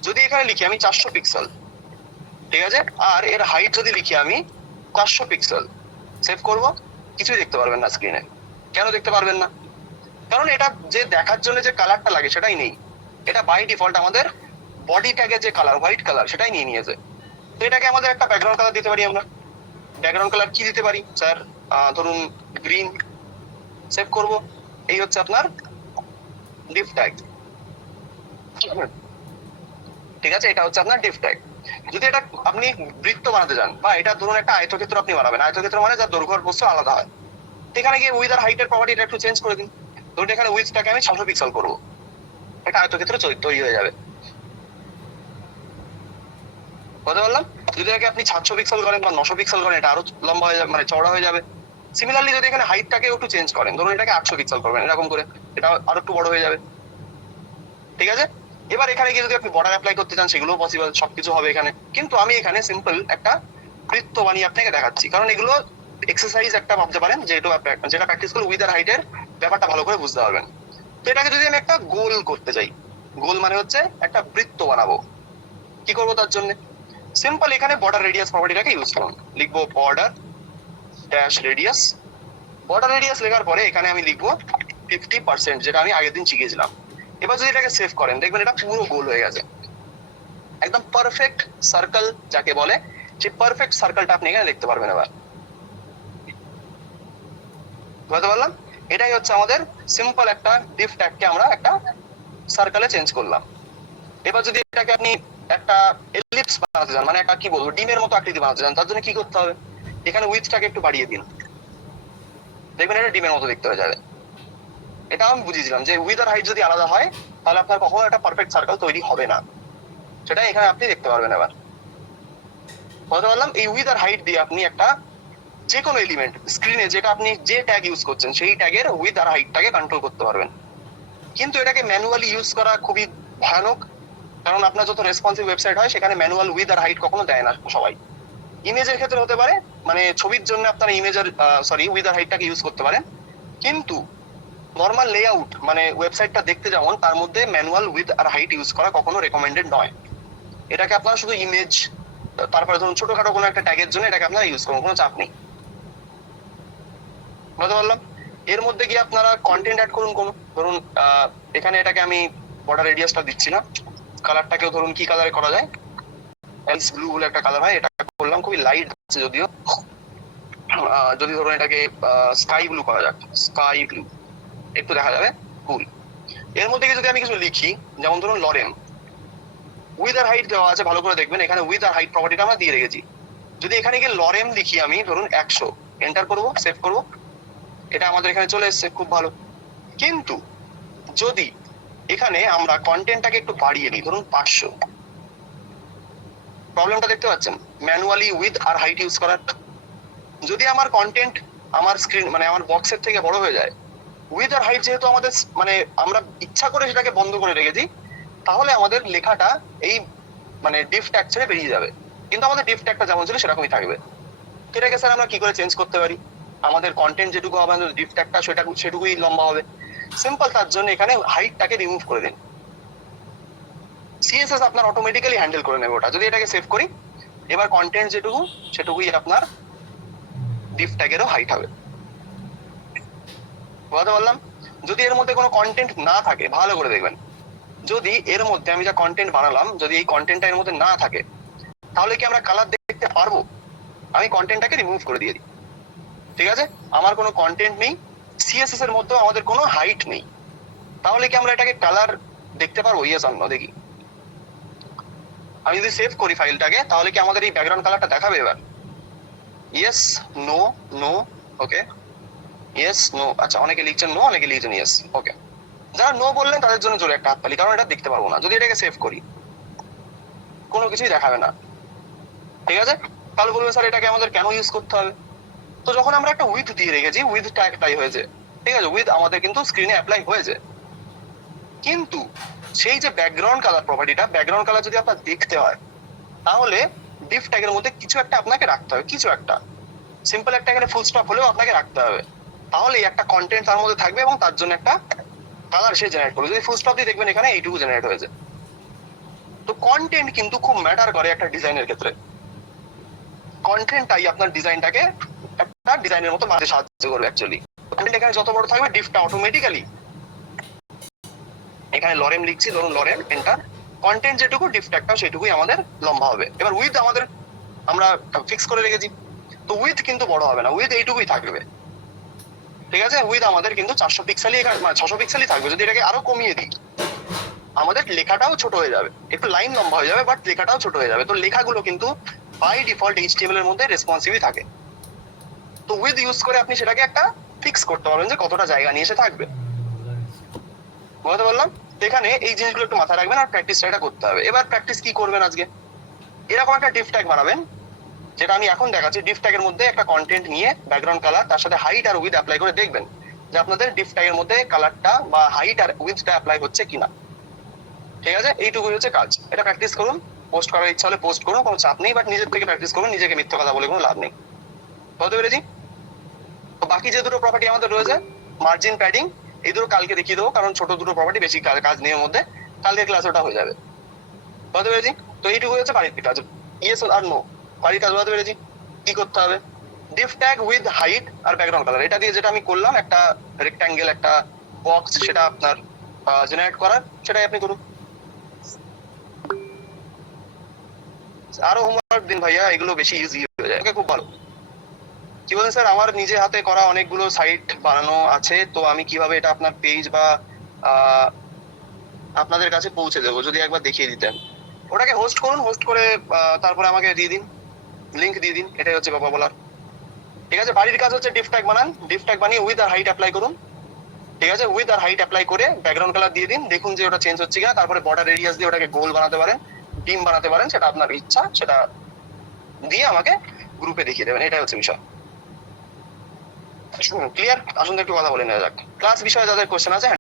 যদি এখানে লিখি আমি 400 পিক্সেল, ঠিক আছে? আর এর হাইট যদি লিখি আমি 400 পিক্সেল, সেভ করব, কিছুই দেখতে পারবেন না স্ক্রিনে। কেন দেখতে পারবেন না? কারণ এটা যে দেখার জন্য যে কালারটা লাগে সেটাই নেই। এটা বাই ডিফল্ট আমাদের বডি ট্যাগের যে কালার, হোয়াইট কালার, সেটাই নিয়ে নিয়েছে। তো এটাকে আমাদের একটা ব্যাকগ্রাউন্ড কালার দিতে পারি আমরা। ব্যাকগ্রাউন্ড কালার কি দিতে পারি স্যার? ধরুন গ্রিন, সেভ করব। এই হচ্ছে আপনার ডিফ ট্যাগ, ঠিক আছে? এটা হচ্ছে আপনার ডিফ ট্যাগ। যদি এটা আপনি বৃত্ত বানাতে চান, বা এটা ধরুন একটা আয়তক্ষেত্র আপনি বানাবেন, আয়তক্ষেত্র মানে যার দৈর্ঘ্য আর প্রস্থ আলাদা হয়, এখানে গিয়ে উইথ আর হাইটের প্রপার্টিটা একটু চেঞ্জ করে দিন। ধরুন এখানে উইথটাকে আমি 600 পিক্সেল করবো, একটা আয়তক্ষেত্র তৈরি হয়ে যাবে। বলতে পারলাম? যদি এটাকে আপনি 700 পিক্সেল করেন বা 900 পিক্সেল করেন, এটা আরো লম্বা হয়ে যাবে, মানে চওড়া হয়ে যাবে। সিমিলারলি যদি এখানে হাইটটাকে একটু চেঞ্জ করেন, ধরুন এটাকে 800 পিক্সেল করবেন, এরকম করে এটা আরো একটু বড় হয়ে যাবে, ঠিক আছে? এবার এখানে গিয়ে যদি আপনি বর্ডার অ্যাপ্লাই করতে চান সেগুলোও পসিবল, সবকিছু হবে এখানে। কিন্তু আমি এখানে সিম্পল একটা বৃত্ত বানিয়ে আপনাকে দেখাচ্ছি, কারণ এগুলো এক্সারসাইজ একটা ভাবতে পারেন, যেটা প্র্যাকটিস করলে উইথ আর হাইটের ব্যাপারটা ভালো করে বুঝতে পারবেন। তো এটাকে যদি আমি একটা গোল করতে চাই, গোল মানে হচ্ছে একটা বৃত্ত বানাবো, কি করবো তার জন্য? সিম্পল এখানে বর্ডার রেডিয়াস প্রপার্টিটাকে ইউজ করুন, লিখবো border dash radius. Border radius লেখার পরে এখানে আমি লিখবো 50%, যেটা আমি আগের দিন শিখিয়েছিলাম। এবার যদি এটাকে সেভ করেন দেখবেন এটা পুরো গোল হয়ে গেছে, একদম পারফেক্ট সার্কেল যাকে বলে, সেই পারফেক্ট সার্কেলটা আপনি এখানে দেখতে পারবেন। এবার বুঝতে পারলাম, এটাই হচ্ছে আমাদের সিম্পল একটা ডিফ ট্যাগকে আমরা একটা সার্কেলে চেঞ্জ করলাম। এবার যদি এটাকে আপনি একটা এলিপস বানাতে চান, মানে একটা কি বলবো ডিমের মতো আকৃতি বানাতে চান, তার জন্য কি করতে হবে, এখানে উইথটাকে একটু বাড়িয়ে দিন, দেখবেন এটা ডিমের মতো দেখতে হয়ে যাবে। এটা আমি বুঝিয়েছিলাম যে উইথ আর হাইট যদি আলাদা হয় তাহলে আপনার কখনো একটা পারফেক্ট সার্কেল তৈরি হবে না, সেটা এখানে আপনি দেখতে পারবেন। এবার বলতে পারলাম এই উইথ আর হাইট দিয়ে আপনি একটা যে কোনো এলিমেন্ট স্ক্রিনে যেটা আপনি যে ট্যাগ ইউজ করছেন সেই ট্যাগের উইথ আর হাইটটাকে কন্ট্রোল করতে পারবেন। কিন্তু এটাকে ম্যানুয়ালি ইউজ করা খুবই ভয়ানক, কারণ আপনার যত রেসপন্সিভ ওয়েবসাইট হয় সেখানে ম্যানুয়াল উইথ আর হাইট কখনো দেয় না সবাই। ইমেজের ক্ষেত্রে হতে পারে, মানে ছবির জন্য আপনারা ইমেজের উইথ আর হাইটটাকে ইউজ করতে পারেন, কিন্তু নর্মাল লেআউট মানে ওয়েবসাইটটা দেখতে যেমন তার মধ্যে ম্যানুয়াল উইথ আর হাইট ইউজ করা কখনো রেকমেন্ডেড নয়। এটাকে আপনারা শুধু ইমেজ, তারপরে ধরুন ছোটখাটো কোনো একটা ট্যাগের জন্য এটাকে আপনারা ইউজ করুন, কোনো চাপ নেই। বুঝতে পারলাম। এর মধ্যে গিয়ে আপনারা কন্টেন্ট অ্যাড করুন কোনো, ধরুন এখানে এটাকে আমি বর্ডার রেডিয়াসটা দিচ্ছি না, কালারটাকেও ধরুন কি কালারে করা যায়, এলস ব্লু বলে একটা কালার হয়, এটা করলাম খুবই লাইট আছে যদিও, যদি ধরুন এটাকে স্কাই ব্লু করা যাক, স্কাই ব্লু একটু দেখা যাবে কুল। এর মধ্যে যদি আমি কিছু লিখি, যেমন ধরুন লরেম, উইথ আর হাইট দেওয়া আছে, ভালো করে দেখবেন এখানে উইথ আর হাইট প্রপার্টিটা আমরা দিয়ে রেখেছি। যদি এখানে গিয়ে লরেম লিখি আমি ধরুন 100, এন্টার করবো, সেভ করবো, এটা আমাদের এখানে চলে এসছে, খুব ভালো। কিন্তু যদি এখানে আমরা কন্টেন্টটাকে একটু বাড়িয়ে দিই, ধরুন 500, প্রবলেমটা দেখতে পাচ্ছেন ম্যানুয়ালি উইথ আর হাইট ইউজ করার। যদি আমার কন্টেন্ট আমার স্ক্রিন মানে আমার বক্সের থেকে বড় হয়ে যায়, উইথ আর হাইট যেহেতু আমাদের মানে আমরা ইচ্ছা করে সেটাকে বন্ধ করে রেখেছি, তাহলে আমাদের লেখাটা এই মানে ডিফ ট্যাগ ছেড়ে বেরিয়ে যাবে, কিন্তু আমাদের ডিফ ট্যাগটা যেমন ছিল সেরকমই থাকবে। এটাকে স্যার আমরা কি করে চেঞ্জ করতে পারি, আমাদের কন্টেন্ট যেটুকু হবে আমাদের ডিফ ট্যাগটা সেটুকুই লম্বা হবে। সিম্পল, তার জন্য এখানে হাইটটাকে রিমুভ করে দিন, সিএসএস আপনার অটোমেটিক্যালি হ্যান্ডেল করে নেবে ওটা। যদি এটাকে সেভ করি, এবার কন্টেন্ট যেটুকু সেটুকুই আপনার ডিফ ট্যাগেরও হাইট হবে। বুঝতে পারলাম। যদি এর মধ্যে কোনো কন্টেন্ট না থাকে, ভালো করে দেখবেন, যদি এর মধ্যে আমি যা কন্টেন্ট বানালাম যদি এই কন্টেন্টটা এর মধ্যে না থাকে, তাহলে কি আমরা কালার দেখতে পারবো? আমি কন্টেন্টটাকে রিমুভ করে দিয়ে দিই, ঠিক আছে, আমার কোনো কন্টেন্ট নেই, সিএসএস এর মধ্যেও আমাদের কোনো হাইট নেই, তাহলে কি আমরা এটাকে কালার দেখতে পারবো? ইয়েস অর নো দেখি। আমি যদি সেভ করি ফাইলটাকে, তাহলে কি আমাদের এই ব্যাকগ্রাউন্ড কালারটা দেখাবে এবার? ইয়েস, নো, নো, ওকে, ইয়েস, নো। আচ্ছা, অনেকে লিখছেন নো, অনেকে লিখছেন ইয়েস, ওকে। যারা নো বললেন তাদের জন্য জোরে একটা হাততালি, কারণ এটা দেখতে পারবো না। যদি এটাকে সেভ করি, কোনো কিছুই দেখাবে না, ঠিক আছে। তাহলে বলবে স্যার এটাকে আমাদের কেন ইউজ করতে হবে? তো যখন আমরা একটা উইথ দিয়ে রেখেছি, উইথটা অ্যাপ্লাই হয়েছে, ঠিক আছে, উইথ আমাদের কিন্তু স্ক্রিনে অ্যাপ্লাই হয়েছে, কিন্তু সেই যে ব্যাকগ্রাউন্ড কালার প্রপার্টিটা, ব্যাকগ্রাউন্ড কালার যদি আপনার দেখতে হয়, তাহলে ডিফ ট্যাগের মধ্যে কিছু একটা আপনাকে রাখতে হবে, কিছু একটা সিম্পল একটা এখানে ফুল স্টপ হলেও আপনাকে রাখতে হবে, তাহলে একটা কন্টেন্ট তার মধ্যে থাকবে এবং তার জন্য একটা কালার সে জেনারেট করবে। যদি ফুল স্টপ দিয়ে দেখবেন এখানে এইটুকু জেনারেট হয়েছে। তো কন্টেন্ট কিন্তু খুব ম্যাটার করে একটা ডিজাইনের ক্ষেত্রে, কন্টেন্টটাই আপনার ডিজাইনটাকে একটা ডিজাইনের মতো বানাতে সাহায্য করবে অ্যাকচুয়ালি। কন্টেন্ট এখানে যত বড় থাকবে, ডিফটা অটোমেটিক্যালি, এখানে লরেম লিখছি, ধরুন লরেম, এন্টার, কন্টেন্ট যেটুকু ডিফ ট্যাগটাও সেটুকুই আমাদের লম্বা হবে। এবার উইথ আমাদের আমরা ফিক্স করে রেখেছি, তো উইথ কিন্তু বড় হবে না, উইথ এইটুকুই থাকবে, ঠিক আছে। উইথ আমাদের কিন্তু 400 পিক্সেলই, 600 পিক্সেলই থাকবে। যদি এটাকে আরো কমিয়ে দিই, আমাদের লেখাটাও ছোট হয়ে যাবে, একটু লাইন লম্বা হয়ে যাবে, বাট লেখাটাও ছোট হয়ে যাবে। তো লেখাগুলো কিন্তু বাই ডিফল্ট এইচটিএমএল এর মধ্যে রেসপন্সিভই থাকে। তো উইথ ইউজ করে আপনি সেটাকে একটা ফিক্স করতে পারবেন যে কতটা জায়গা নিয়ে এসে থাকবে। বুঝতে পারলাম। এখানে এই জিনিসগুলো একটু মাথায় রাখবেন আর প্র্যাকটিসটা এটা করতে হবে। এবার প্র্যাকটিস কি করবেন আজকে, এরকম একটা ডিফ ট্যাগ বানাবেন, যেটা আমি এখন দেখাচ্ছি। ডিফ ট্যাগের মধ্যে একটা কন্টেন্ট নিয়ে ব্যাকগ্রাউন্ড কালার, তার সাথে হাইট আর উইথ অ্যাপ্লাই করে দেখবেন যে আপনাদের ডিফ ট্যাগের মধ্যে কালারটা বা হাইট আর উইথটা অ্যাপ্লাই হচ্ছে কিনা, ঠিক আছে। এইটুকুই হচ্ছে কাজ। এটা প্র্যাকটিস করুন, পোস্ট করার ইচ্ছা হলে পোস্ট করুন, কোনো চাপ নেই, বাট নিজের থেকে প্র্যাকটিস করুন, নিজেকে মিথ্যে কথা বলে কোনো লাভ নেই। বুঝতে পেরেছি। তো বাকি যে দুটো প্রপার্টি আমাদের রয়েছে, মার্জিন, প্যাডিং, এই দুটো কালকে দেখিয়ে দেবো, কারণ ছোট দুটো প্রপার্টি, বেশি কাজ নেই এর মধ্যে, কালকে ক্লাসে ওটা হয়ে যাবে। বুঝতে পেরেছি। তো এইটুকু হচ্ছে বাড়ির কাজ, ইয়েস আর নো, বাড়ির কাজ। বুঝতে পেরেছি কি করতে হবে। ডিফ ট্যাগ উইথ হাইট আর ব্যাকগ্রাউন্ড কালার, এটা দিয়ে যেটা আমি করলাম, একটা রেক্ট্যাঙ্গেল, একটা বক্স, সেটা আপনার জেনারেট করার, সেটাই আপনি করুন। আরো হোমওয়ার্ক দিন ভাইয়া, এগুলো বেশি ইজি হয়ে যায়। খুব ভালো। কি বলেন স্যার? আমার নিজে হাতে করা অনেকগুলো সাইট বানানো আছে, তো আমি কিভাবে এটা আপনার পেজ বা আপনাদের কাছে পৌঁছে দেবো, যদি একবার দেখিয়ে দিতেন। ওটাকে হোস্ট করুন, হোস্ট করে তারপরে আমাকে দিয়ে দিন, লিংক দিয়ে দিন, এটাই হচ্ছে বাবা বলার। ঠিক আছে, বাড়ির কাজ হচ্ছে ডিফ ট্যাগ বানান, ডিফ ট্যাগ বানিয়ে উইথ আর হাইট অ্যাপ্লাই করুন। ঠিক আছে, উইথ আর হাইট অ্যাপ্লাই করে ব্যাকগ্রাউন্ড কালার দিয়ে দিন, দেখুন যে ওটা চেঞ্জ হচ্ছে কিনা। তারপরে বর্ডার রেডিয়াস দিয়ে ওটাকে গোল বানাতে পারেন, ডিম বানাতে পারেন, সেটা আপনার ইচ্ছা, সেটা দিয়ে আমাকে গ্রুপে দেখিয়ে দেবেন, এটাই হচ্ছে বিষয়। ক্লিয়ার? আসুন একটু কথা বলে নেওয়া যাক। ক্লাস বিষয়ে যাদের কোশ্চেন আছে